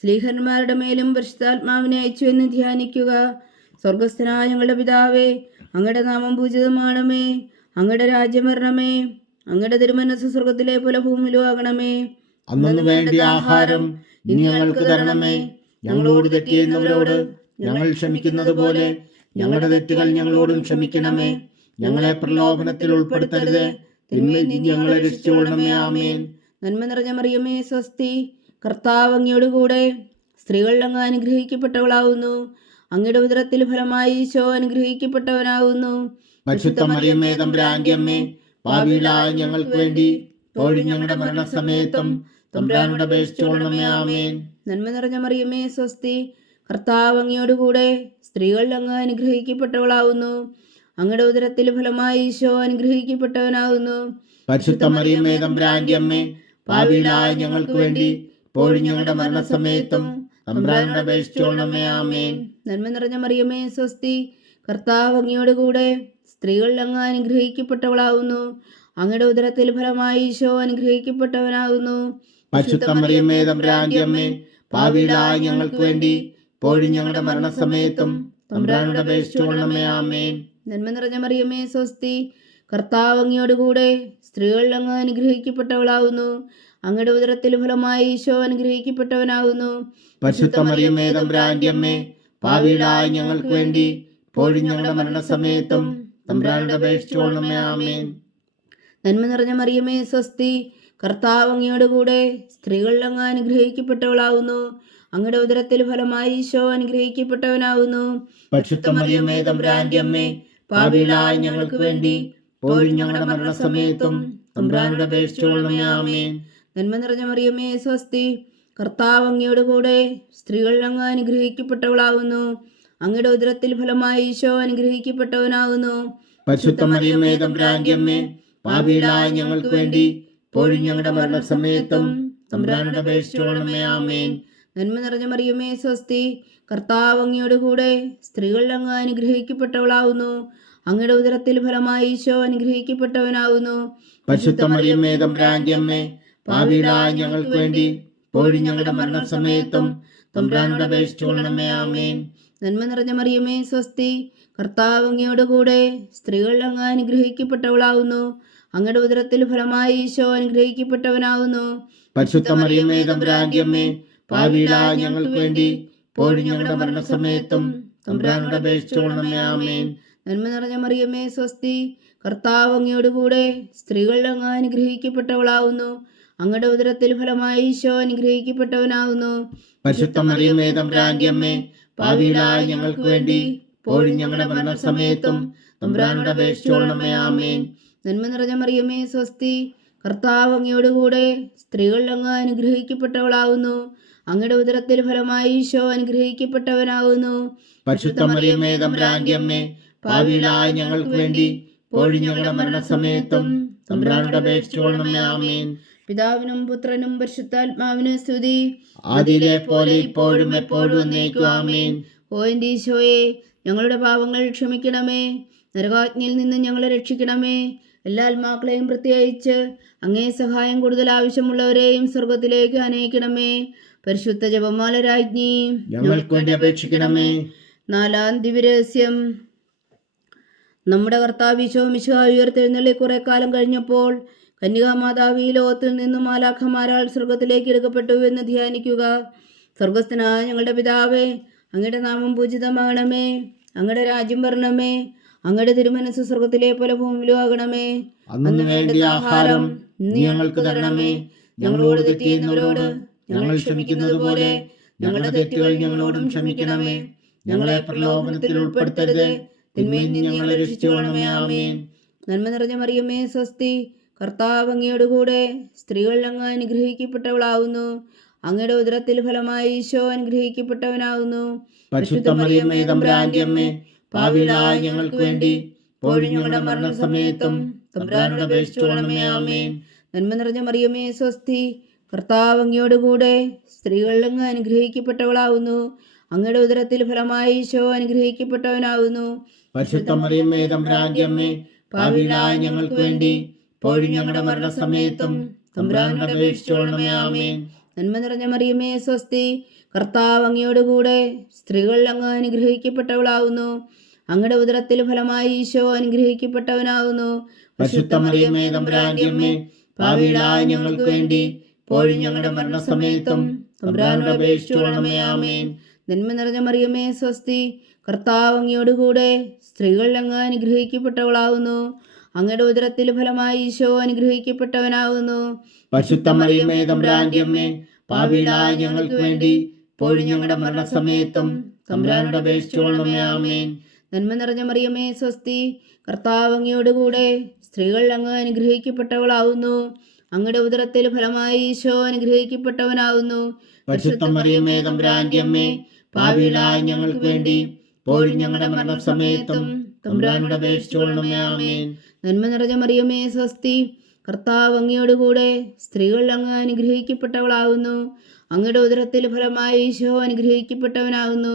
ശ്ലീഹന്മാരുടെ മേലും പരിശുദ്ധാത്മാവിനെ അയച്ചു എന്ന് ധ്യാനിക്കുക. സ്വർഗസ്ഥനായ ഞങ്ങളുടെ പിതാവേ, അങ്ങയുടെ നാമം പൂജിതമാണമേ. അങ്ങയുടെ രാജ്യം വരണമേ. അങ്ങയുടെ തിരുമനസ്സ് സ്വർഗത്തിലെ പോലെ ഭൂമിയിലും ആകണമേ. അന്നു വേണ്ടിയ ആഹാരം ഇനി ഞങ്ങൾക്ക് തരണമേ. ഞങ്ങളോട് തെറ്റ് ചെയ്യുന്നവരോട് ഞങ്ങൾ ക്ഷമിക്കുന്നത് പോലെ ഞങ്ങളുടെ തെറ്റുകൾ ഞങ്ങളോടും ക്ഷമിക്കണമേ. ഞങ്ങളെ പ്രലോഭനത്തിൽ ഉൾപ്പെടുത്തരുത്, തിന്മയിൽ നിന്ന് ഞങ്ങളെ രക്ഷിച്ചുകൊള്ളണമേ. ആമേൻ. നന്മ നിറഞ്ഞ മറിയമേ സ്വസ്തി, കർത്താവ് അങ്ങയോടുകൂടെ സ്ത്രീകൾ അങ്ങ് അനുഗ്രഹിക്കപ്പെട്ടവളാകുന്നു. അങ്ങയുടെ ഉദരത്തിൽ ഫലമായി ഈശോ അനുഗ്രഹിക്കപ്പെട്ടവനാകുന്നു. പരിശുദ്ധ മറിയമേ തമ്പുരാന്റെ അമ്മേ, പാപികളായ ഞങ്ങൾക്ക് വേണ്ടി ഇപ്പോഴും ഞങ്ങളുടെ മരണസമയത്തും തമ്പുരാനോട് അപേക്ഷിച്ചുകൊള്ളണമേ. ആമേൻ. നന്മ നിറഞ്ഞ മറിയമേ സ്വസ്തി, കർത്താവ് അങ്ങയോടുകൂടെ സ്ത്രീകൾ അങ്ങ് അനുഗ്രഹിക്കപ്പെട്ടവളാകുന്നു. അങ്ങയുടെ ഉദരത്തിൽ ഫലമായി ഈശോ അനുഗ്രഹിക്കപ്പെട്ടവനാകുന്നു. പരിശുദ്ധ മറിയമേ തമ്പുരാന്റെ അമ്മേ, പാപികളായ ഞങ്ങൾക്ക് വേണ്ടി ഇപ്പോഴും ഞങ്ങളുടെ മരണസമയത്തും തമ്പുരാനോട് അപേക്ഷിച്ചുകൊള്ളണമേ. ആമേൻ. നന്മ നിറഞ്ഞ മറിയമേ സ്വസ്തി, കർത്താവ് അങ്ങയോടുകൂടെ സ്ത്രീകൾ അങ്ങ് അനുഗ്രഹിക്കപ്പെട്ടവളാകുന്നു. അങ്ങയുടെ ഉദരത്തിൽ ഫലമായി ഈശോ അനുഗ്രഹിക്കപ്പെട്ടവനാകുന്നു. പരിശുദ്ധ മറിയമേ തമ്പുരാന്റെ അമ്മേ, പാപികളായ ഞങ്ങൾക്ക് വേണ്ടി ഇപ്പോഴും ഞങ്ങളുടെ മരണസമയത്തും തമ്പുരാനോട് അപേക്ഷിച്ചുകൊള്ളണമേ. ആമേൻ. നന്മ നിറഞ്ഞ മറിയമേ സ്വസ്തി, കർത്താവ് അങ്ങയോടുകൂടെ സ്ത്രീകൾ അങ്ങ് അനുഗ്രഹിക്കപ്പെട്ടവളാകുന്നു. അങ്ങയുടെ ഉദരത്തിൽ ഫലമായി ഈശോ അനുഗ്രഹിക്കപ്പെട്ടവനാകുന്നു. പരിശുദ്ധ മറിയമേ തമ്പുരാന്റെ അമ്മേ, പാപികളായ ഞങ്ങൾക്ക് വേണ്ടി ഇപ്പോഴും ഞങ്ങളുടെ മരണസമയത്തും തമ്പുരാനോട് അപേക്ഷിച്ചുകൊള്ളണമേ. ആമേൻ. നന്മ നിറഞ്ഞ മറിയമേ സ്വസ്തി, കർത്താവ് അങ്ങയോടുകൂടെ സ്ത്രീകൾ അങ്ങ് അനുഗ്രഹിക്കപ്പെട്ടവളാകുന്നു. അങ്ങയുടെ ഉദരത്തിൽ ഫലമായി ഈശോ അനുഗ്രഹിക്കപ്പെട്ടവനാകുന്നു. പരിശുദ്ധ മറിയമേ തമ്പുരാന്റെ അമ്മേ, പാപികളായ ഞങ്ങൾക്ക് വേണ്ടി ഇപ്പോഴും ഞങ്ങളുടെ മരണസമയത്തും തമ്പുരാനോട് അപേക്ഷിച്ചുകൊള്ളണമേ. ആമേൻ. നന്മ നിറഞ്ഞ മറിയമേ സ്വസ്തി, കർത്താവ് അങ്ങയോടുകൂടെ സ്ത്രീകൾ അങ്ങ് അനുഗ്രഹിക്കപ്പെട്ടവളാകുന്നു. അങ്ങയുടെ ഉദരത്തിൽ ഫലമായി ഈശോ അനുഗ്രഹിക്കപ്പെട്ടവനാകുന്നു. പരിശുദ്ധ മറിയമേ തമ്പുരാന്റെ അമ്മേ, പാപികളായ ഞങ്ങൾക്ക് വേണ്ടി ഇപ്പോഴും ഞങ്ങളുടെ മരണസമയത്തും തമ്പുരാനോട് അപേക്ഷിച്ചുകൊള്ളണമേ. ആമേൻ. നന്മ നിറഞ്ഞ മറിയമേ സ്വസ്തി, കർത്താവ് അങ്ങയോടുകൂടെ സ്ത്രീകൾ അങ്ങ് അനുഗ്രഹിക്കപ്പെട്ടവളാകുന്നു. അങ്ങയുടെ ഉദരത്തിൽ ഫലമായി ഈശോ അനുഗ്രഹിക്കപ്പെട്ടവനാകുന്നു. പരിശുദ്ധ മറിയമേ തമ്പുരാന്റെ അമ്മേ, പാപികളായ ഞങ്ങൾക്ക് വേണ്ടി ഇപ്പോഴും ഞങ്ങളുടെ മരണസമയത്തും തമ്പുരാനോട് അപേക്ഷിച്ചുകൊള്ളണമേ. ആമേൻ. നന്മ നിറഞ്ഞ മറിയമേ സ്വസ്തി, കർത്താവ് അങ്ങയോടുകൂടെ സ്ത്രീകൾ അങ്ങ് അനുഗ്രഹിക്കപ്പെട്ടവളാകുന്നു. അങ്ങയുടെ ഉദരത്തിൽ ഫലമായി ഈശോ അനുഗ്രഹിക്കപ്പെട്ടവനാകുന്നു. പരിശുദ്ധ മറിയമേ തമ്പുരാന്റെ അമ്മേ, പാപികളായ ഞങ്ങൾക്ക് വേണ്ടി ഇപ്പോഴും ഞങ്ങളുടെ മരണസമയത്തും തമ്പുരാനോട് അപേക്ഷിച്ചുകൊള്ളണമേ. ആമേൻ. നന്മ നിറഞ്ഞ മറിയമേ സ്വസ്തി, കർത്താവ് അങ്ങയോടുകൂടെ സ്ത്രീകൾ അങ്ങ് അനുഗ്രഹിക്കപ്പെട്ടവളാകുന്നു. അങ്ങയുടെ ഉദരത്തിൽ ഫലമായി ഈശോ അനുഗ്രഹിക്കപ്പെട്ടവനാകുന്നു. പരിശുദ്ധ മറിയമേ തമ്പുരാന്റെ അമ്മേ, പാപികളായ ഞങ്ങൾക്ക് വേണ്ടി ഇപ്പോഴും ഞങ്ങളുടെ മരണസമയത്തും തമ്പുരാനോട് അപേക്ഷിച്ചുകൊള്ളണമേ. ആമേൻ. നന്മ നിറഞ്ഞ മറിയമേ സ്വസ്തി, കർത്താവ് അങ്ങയോടുകൂടെ സ്ത്രീകൾ അങ്ങ് അനുഗ്രഹിക്കപ്പെട്ടവളാകുന്നു. അങ്ങയുടെ ഉദരത്തിൽ ഫലമായി ഈശോ അനുഗ്രഹിക്കപ്പെട്ടവനാകുന്നു. പരിശുദ്ധ മറിയമേ തമ്പുരാന്റെ അമ്മേ, പാപികളായ ഞങ്ങൾക്ക് വേണ്ടി ഇപ്പോഴും ഞങ്ങളുടെ മരണസമയത്തും തമ്പുരാനോട് അപേക്ഷിച്ചുകൊള്ളണമേ. ആമേൻ. പിതാവിനും പുത്രനും പരിശുദ്ധാത്മാവിനും സ്തുതി. അതിലെ പോലെ ഇപ്പോഴും എപ്പോഴും എന്നേക്കും ആമേൻ. ഓ എൻ്റെ ഈശോയെ, ഞങ്ങളുടെ പാപങ്ങൾ ക്ഷമിക്കണമേ. നരകാഗ്നിയിൽ നിന്ന് ഞങ്ങളെ രക്ഷിക്കണമേ. എല്ലാ ആത്മാക്കളെയും പ്രത്യേകിച്ച് അങ്ങേ സഹായം കൂടുതൽ ആവശ്യമുള്ളവരെയും സ്വർഗത്തിലേക്ക് അനയിക്കണമേ. പരിശുദ്ധ ജപമാല രാജ്ഞി, ഞങ്ങൾക്ക് വേണ്ടി അപേക്ഷിക്കണമേ. നാലാം ദിവ്യരഹസ്യം. നമ്മുടെ കർത്താവ് ഈശോ മിശിഹാ ഉയർത്തെഴുന്നള്ളി കുറെ കാലം കഴിഞ്ഞപ്പോൾ കന്യകാമാതാവ് ഈ ലോകത്തിൽ നിന്നും മാലാഖമാരാൽ സ്വർഗത്തിലേക്ക് എടുക്കപ്പെട്ടു എന്ന് ധ്യാനിക്കുക. സ്വർഗസ്ഥനായ ഞങ്ങളുടെ പിതാവേ, അങ്ങയുടെ നാമം പൂജിതമാകണമേ. അങ്ങയുടെ രാജ്യം വരണമേ. അങ്ങയുടെ തിരുമനസ് സ്വർഗത്തിലെ പോലെ ഭൂമിയിലും ആകണമേ. അന്നു വേണ്ട ആഹാരം നീ ഞങ്ങൾക്ക് തരണമേ. ഞങ്ങളോട് തെറ്റ് ചെയ്യുന്നവരോട് ഞങ്ങൾ ക്ഷമിക്കുന്നത് പോലെ ഞങ്ങളുടെ തെറ്റുകൾ ഞങ്ങളോടും ക്ഷമിക്കണമേ. ഞങ്ങളെ പ്രലോഭനത്തിൽ ഉൾപ്പെടുത്തരുത്, തിന്മയിൽ നിന്ന് ഞങ്ങളെ രക്ഷിച്ചുകൊള്ളണമേ. ആമേൻ. നന്മ നിറഞ്ഞ മറിയമേ, സ്വസ്തി. കർത്താവ് അങ്ങയോടുകൂടെ സ്ത്രീകൾ അങ്ങ് അനുഗ്രഹിക്കപ്പെട്ടവളാവുന്നു. അങ്ങയുടെ ഉദരത്തിൽ ഫലമായി ഈശോ അനുഗ്രഹിക്കപ്പെട്ടവനാവുന്നു. പരിശുദ്ധ മറിയമേ, തമ്പുരാന്റെ അമ്മേ, പാപികളായ ഞങ്ങൾക്ക് വേണ്ടി ഇപ്പോഴും ഞങ്ങളുടെ മരണസമയത്തും തമ്പുരാനോട് അപേക്ഷിച്ചുകൊള്ളണമേ. ആമേൻ. നന്മ നിറഞ്ഞ മറിയമേ, സ്വസ്തി. കർത്താവ് അങ്ങയോടുകൂടെ സ്ത്രീകൾ അങ്ങ് അനുഗ്രഹിക്കപ്പെട്ടവളാവുന്നു. അങ്ങയുടെ ഉദരത്തിൽ ഫലമായി ഈശോ അനുഗ്രഹിക്കപ്പെട്ടവനാവുന്നു. പരിശുദ്ധ മറിയമേ, തമ്പുരാന്റെ അമ്മേ, പാപികളായ ഞങ്ങൾക്ക് വേണ്ടി ഇപ്പോഴും ഞങ്ങളുടെ മരണസമയത്തും തമ്പുരാനോട് അപേക്ഷിച്ചുകൊള്ളണമേ. ആമേൻ. നന്മ നിറഞ്ഞ മറിയമേ, സ്വസ്തി. കർത്താവ് അങ്ങയോടുകൂടെ സ്ത്രീകൾ അങ്ങ് അനുഗ്രഹിക്കപ്പെട്ടവളാവുന്നു. അങ്ങയുടെ ഉദരത്തിൽ ഫലമായി ഈശോ അനുഗ്രഹിക്കപ്പെട്ടവനാവുന്നു. പരിശുദ്ധ മറിയമേ, തമ്പുരാന്റെ അമ്മേ, പാപികളായ ഞങ്ങൾക്ക് വേണ്ടി ഇപ്പോഴും ഞങ്ങളുടെ മരണസമയത്തും തമ്പുരാനോട് അപേക്ഷിച്ചുകൊള്ളണമേ. ആമേൻ. നന്മ നിറഞ്ഞ മറിയമേ, സ്വസ്തി. കർത്താവ് അങ്ങയോടുകൂടെ സ്ത്രീകൾ അങ്ങ് അനുഗ്രഹിക്കപ്പെട്ടവളാവുന്നു. അങ്ങയുടെ ഉദരത്തിൽ ഫലമായി ഈശോ അനുഗ്രഹിക്കപ്പെട്ടവനാവുന്നു. പരിശുദ്ധ മറിയമേ, തമ്പുരാന്റെ അമ്മേ, പാപികളായ ഞങ്ങൾക്ക് വേണ്ടി ഇപ്പോഴും ഞങ്ങളുടെ മരണസമയത്തും തമ്പുരാനോട് അപേക്ഷിച്ചുകൊള്ളണമേ. ആമേൻ. നന്മ നിറഞ്ഞ മറിയമേ, സ്വസ്തി. കർത്താവ് അങ്ങയോടുകൂടെ സ്ത്രീകൾ അങ്ങ് അനുഗ്രഹിക്കപ്പെട്ടവളാവുന്നു. അങ്ങയുടെ ഉദരത്തിൽ ഫലമായി ഈശോ അനുഗ്രഹിക്കപ്പെട്ടവനാവുന്നു. പരിശുദ്ധ മറിയമേ, തമ്പുരാന്റെ അമ്മേ, പാപികളായ ഞങ്ങൾക്ക് വേണ്ടി ഇപ്പോഴും ഞങ്ങളുടെ മരണസമയത്തും തമ്പുരാനോട് അപേക്ഷിച്ചുകൊള്ളണമേ. ആമേൻ. നന്മ നിറഞ്ഞ മറിയമേ, സ്വസ്തി. കർത്താവ് അങ്ങയോടുകൂടെ സ്ത്രീകൾ അങ്ങ് അനുഗ്രഹിക്കപ്പെട്ടവളാവുന്നു. അങ്ങയുടെ ഉദരത്തിൽ ഫലമായി ഈശോ അനുഗ്രഹിക്കപ്പെട്ടവനാകുന്നു.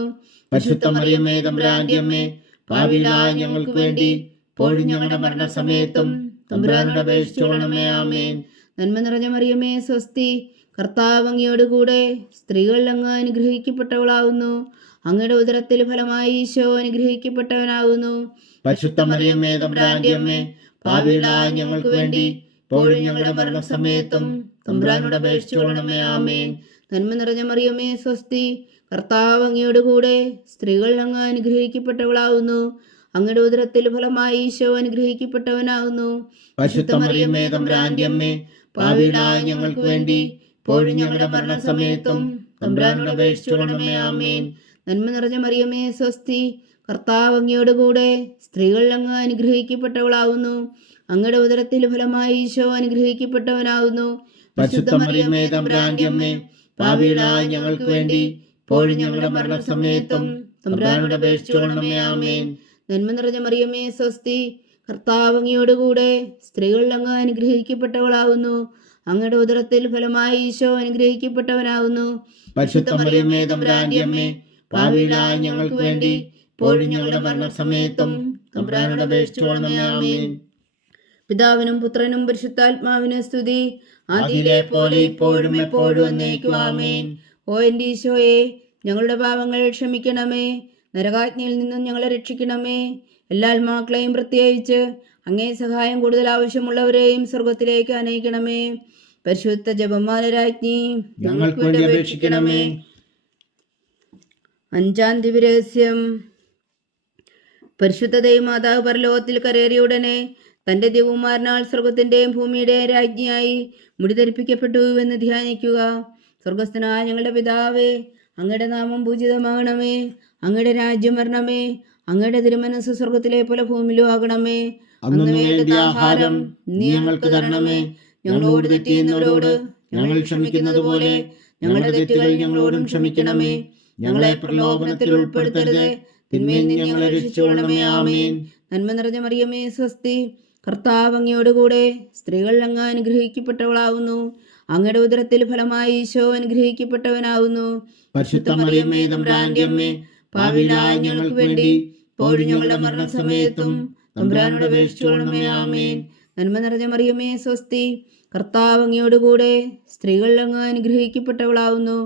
പരിശുദ്ധ മറിയമേ, തമ്പുരാന്റെ അമ്മേ, പാപികളായ ഞങ്ങൾക്ക് വേണ്ടി ഇപ്പോഴും ഞങ്ങളുടെ മരണസമയത്തും തമ്പുരാനോട് അപേക്ഷിച്ചുകൊള്ളണമേ. ആമേൻ. നന്മ നിറഞ്ഞ മറിയമേ, സ്വസ്തി. കർത്താവ് അങ്ങയോടുകൂടെ സ്ത്രീകൾ അങ്ങ് അനുഗ്രഹിക്കപ്പെട്ടവളാവുന്നു. അങ്ങയുടെ ഉദരത്തിൽ ഫലമായി ഈശോ അനുഗ്രഹിക്കപ്പെട്ടവനാകുന്നു. പരിശുദ്ധ മറിയമേ, തമ്പുരാന്റെ അമ്മേ, പാപികളായ ഞങ്ങൾക്ക് വേണ്ടി ഇപ്പോഴും ഞങ്ങളുടെ മരണസമയത്തും തമ്പുരാനോട് അപേക്ഷിച്ചുകൊള്ളണമേ. ആമേൻ. നന്മ നിറഞ്ഞ മറിയമേ, സ്വസ്തി. കർത്താവ് അങ്ങയോടുകൂടെ സ്ത്രീകൾ അങ്ങ് അനുഗ്രഹിക്കപ്പെട്ടവളാവുന്നു. അങ്ങയുടെ ഉദരത്തിൽ ഫലമായി ഈശോ അനുഗ്രഹിക്കപ്പെട്ടവനാകുന്നു. പരിശുദ്ധ മറിയമേ, തമ്പുരാന്റെ അമ്മേ, പാപികളായ ഞങ്ങൾക്ക് വേണ്ടി ഇപ്പോഴും ഞങ്ങളുടെ മരണസമയത്തും തമ്പുരാനോട് അപേക്ഷിച്ചുകൊള്ളണമേ. ആമേൻ. നന്മ നിറഞ്ഞ മറിയമേ, സ്വസ്തി. കർത്താവ് അങ്ങയോടുകൂടെ സ്ത്രീകൾ അങ്ങ് അനുഗ്രഹിക്കപ്പെട്ടവളാവുന്നു. അങ്ങയുടെ ഉദരത്തിൽ ഫലമായി ഈശോ അനുഗ്രഹിക്കപ്പെട്ടവനാകുന്നു. പരിശുദ്ധ മറിയമേ, തമ്പുരാന്റെ അമ്മേ, പാപികളായ ഞങ്ങൾക്ക് വേണ്ടി ഇപ്പോഴും ഞങ്ങളുടെ മരണസമയത്തും തമ്പുരാനോട് അപേക്ഷിച്ചുകൊള്ളണമേ. ആമേൻ. നന്മ നിറഞ്ഞ മറിയമേ, സ്വസ്തി. കർത്താവ് അങ്ങയോടുകൂടെ സ്ത്രീകൾ അങ്ങ് അനുഗ്രഹിക്കപ്പെട്ടവളാവുന്നു. അങ്ങയുടെ ഉദരത്തിൽ ഫലമായി ഈശോ അനുഗ്രഹിക്കപ്പെട്ടവനാകുന്നു. പരിശുദ്ധ മറിയമേ, തമ്പുരാന്റെ അമ്മേ, പാപികളായ ഞങ്ങൾക്ക് വേണ്ടി ഇപ്പോഴും ഞങ്ങളുടെ മരണസമയത്തും തമ്പുരാനോട് അപേക്ഷിച്ചുകൊള്ളണമേ. ആമേൻ. പിതാവിനും പുത്രനും പരിശുദ്ധാത്മാവിനും സ്തുതി. അതിലെ പോലെ ഇപ്പോഴും എപ്പോഴും എന്നേക്കും. ആമേൻ. ഓ എൻ്റെ ഈശോയെ, ഞങ്ങളുടെ പാപങ്ങൾ ക്ഷമിക്കണമേ. നരകാഗ്നിയിൽ നിന്നും ഞങ്ങളെ രക്ഷിക്കണമേ. എല്ലാ ആത്മാക്കളെയും പ്രത്യേകിച്ച് അങ്ങേ സഹായം കൂടുതൽ ആവശ്യമുള്ളവരെയും സ്വർഗത്തിലേക്ക് അനയിക്കണമേ. പരിശുദ്ധ ജപമാല രാജ്ഞി, ഞങ്ങൾക്ക് വേണ്ടി അപേക്ഷിക്കണമേ. അഞ്ചാം ദിവ്യരഹസ്യം. പരിശുദ്ധ ദൈവമാതാവ് പരലോകത്തിൽ കരേറിയ ഉടനെ തൻ്റെ ദിവകുമാരനാൽ സ്വർഗത്തിൻ്റെയും ഭൂമിയുടെയും രാജ്ഞിയായി മുടിധരിപ്പിക്കപ്പെട്ടു എന്ന് ധ്യാനിക്കുക. സ്വർഗസ്ഥനായ ഞങ്ങളുടെ പിതാവേ, അങ്ങയുടെ നാമം പൂജിതമാകണമേ. അങ്ങയുടെ രാജ്യം വരണമേ. അങ്ങയുടെ തിരുമനസ് സ്വർഗത്തിലെ പോലെ ഭൂമിയിലും ആകണമേ. അന്നു വേണ്ട ആഹാരം നീ ഞങ്ങൾക്ക് തരണമേ. ഞങ്ങളോട് തെറ്റ് ചെയ്യുന്നവരോട് ഞങ്ങൾ ക്ഷമിക്കുന്നത് പോലെ ഞങ്ങളുടെ തെറ്റുകൾ ഞങ്ങളോടും ക്ഷമിക്കണമേ. ഞങ്ങളെ പ്രലോഭനത്തിൽ ഉൾപ്പെടുത്തരുത്, തിന്മയിൽ നിന്ന് ഞങ്ങളെ രക്ഷിച്ചുകൊള്ളണമേ. ആമേൻ. നന്മ നിറഞ്ഞ മറിയമേ, സ്വസ്തി. കർത്താവ് അങ്ങയോടുകൂടെ സ്ത്രീകൾ അങ്ങ് അനുഗ്രഹിക്കപ്പെട്ടവളാവുന്നു. അങ്ങയുടെ ഉദരത്തിൽ ഫലമായി ഈശോ അനുഗ്രഹിക്കപ്പെട്ടവനാവുന്നു. പരിശുദ്ധ മറിയമേ തമ്പുരാന്റെ അമ്മേ, പാപികളായ ഞങ്ങൾക്ക് വേണ്ടി ഇപ്പോഴും ഞങ്ങളുടെ മരണസമയത്തും തമ്പുരാനോട് അപേക്ഷിച്ചുകൊള്ളണമേ. ആമേൻ. നന്മ നിറഞ്ഞ മറിയമേ സ്വസ്തി, കർത്താവ് അങ്ങയോടുകൂടെ സ്ത്രീകൾ അങ്ങ് അനുഗ്രഹിക്കപ്പെട്ടവളാവുന്നു.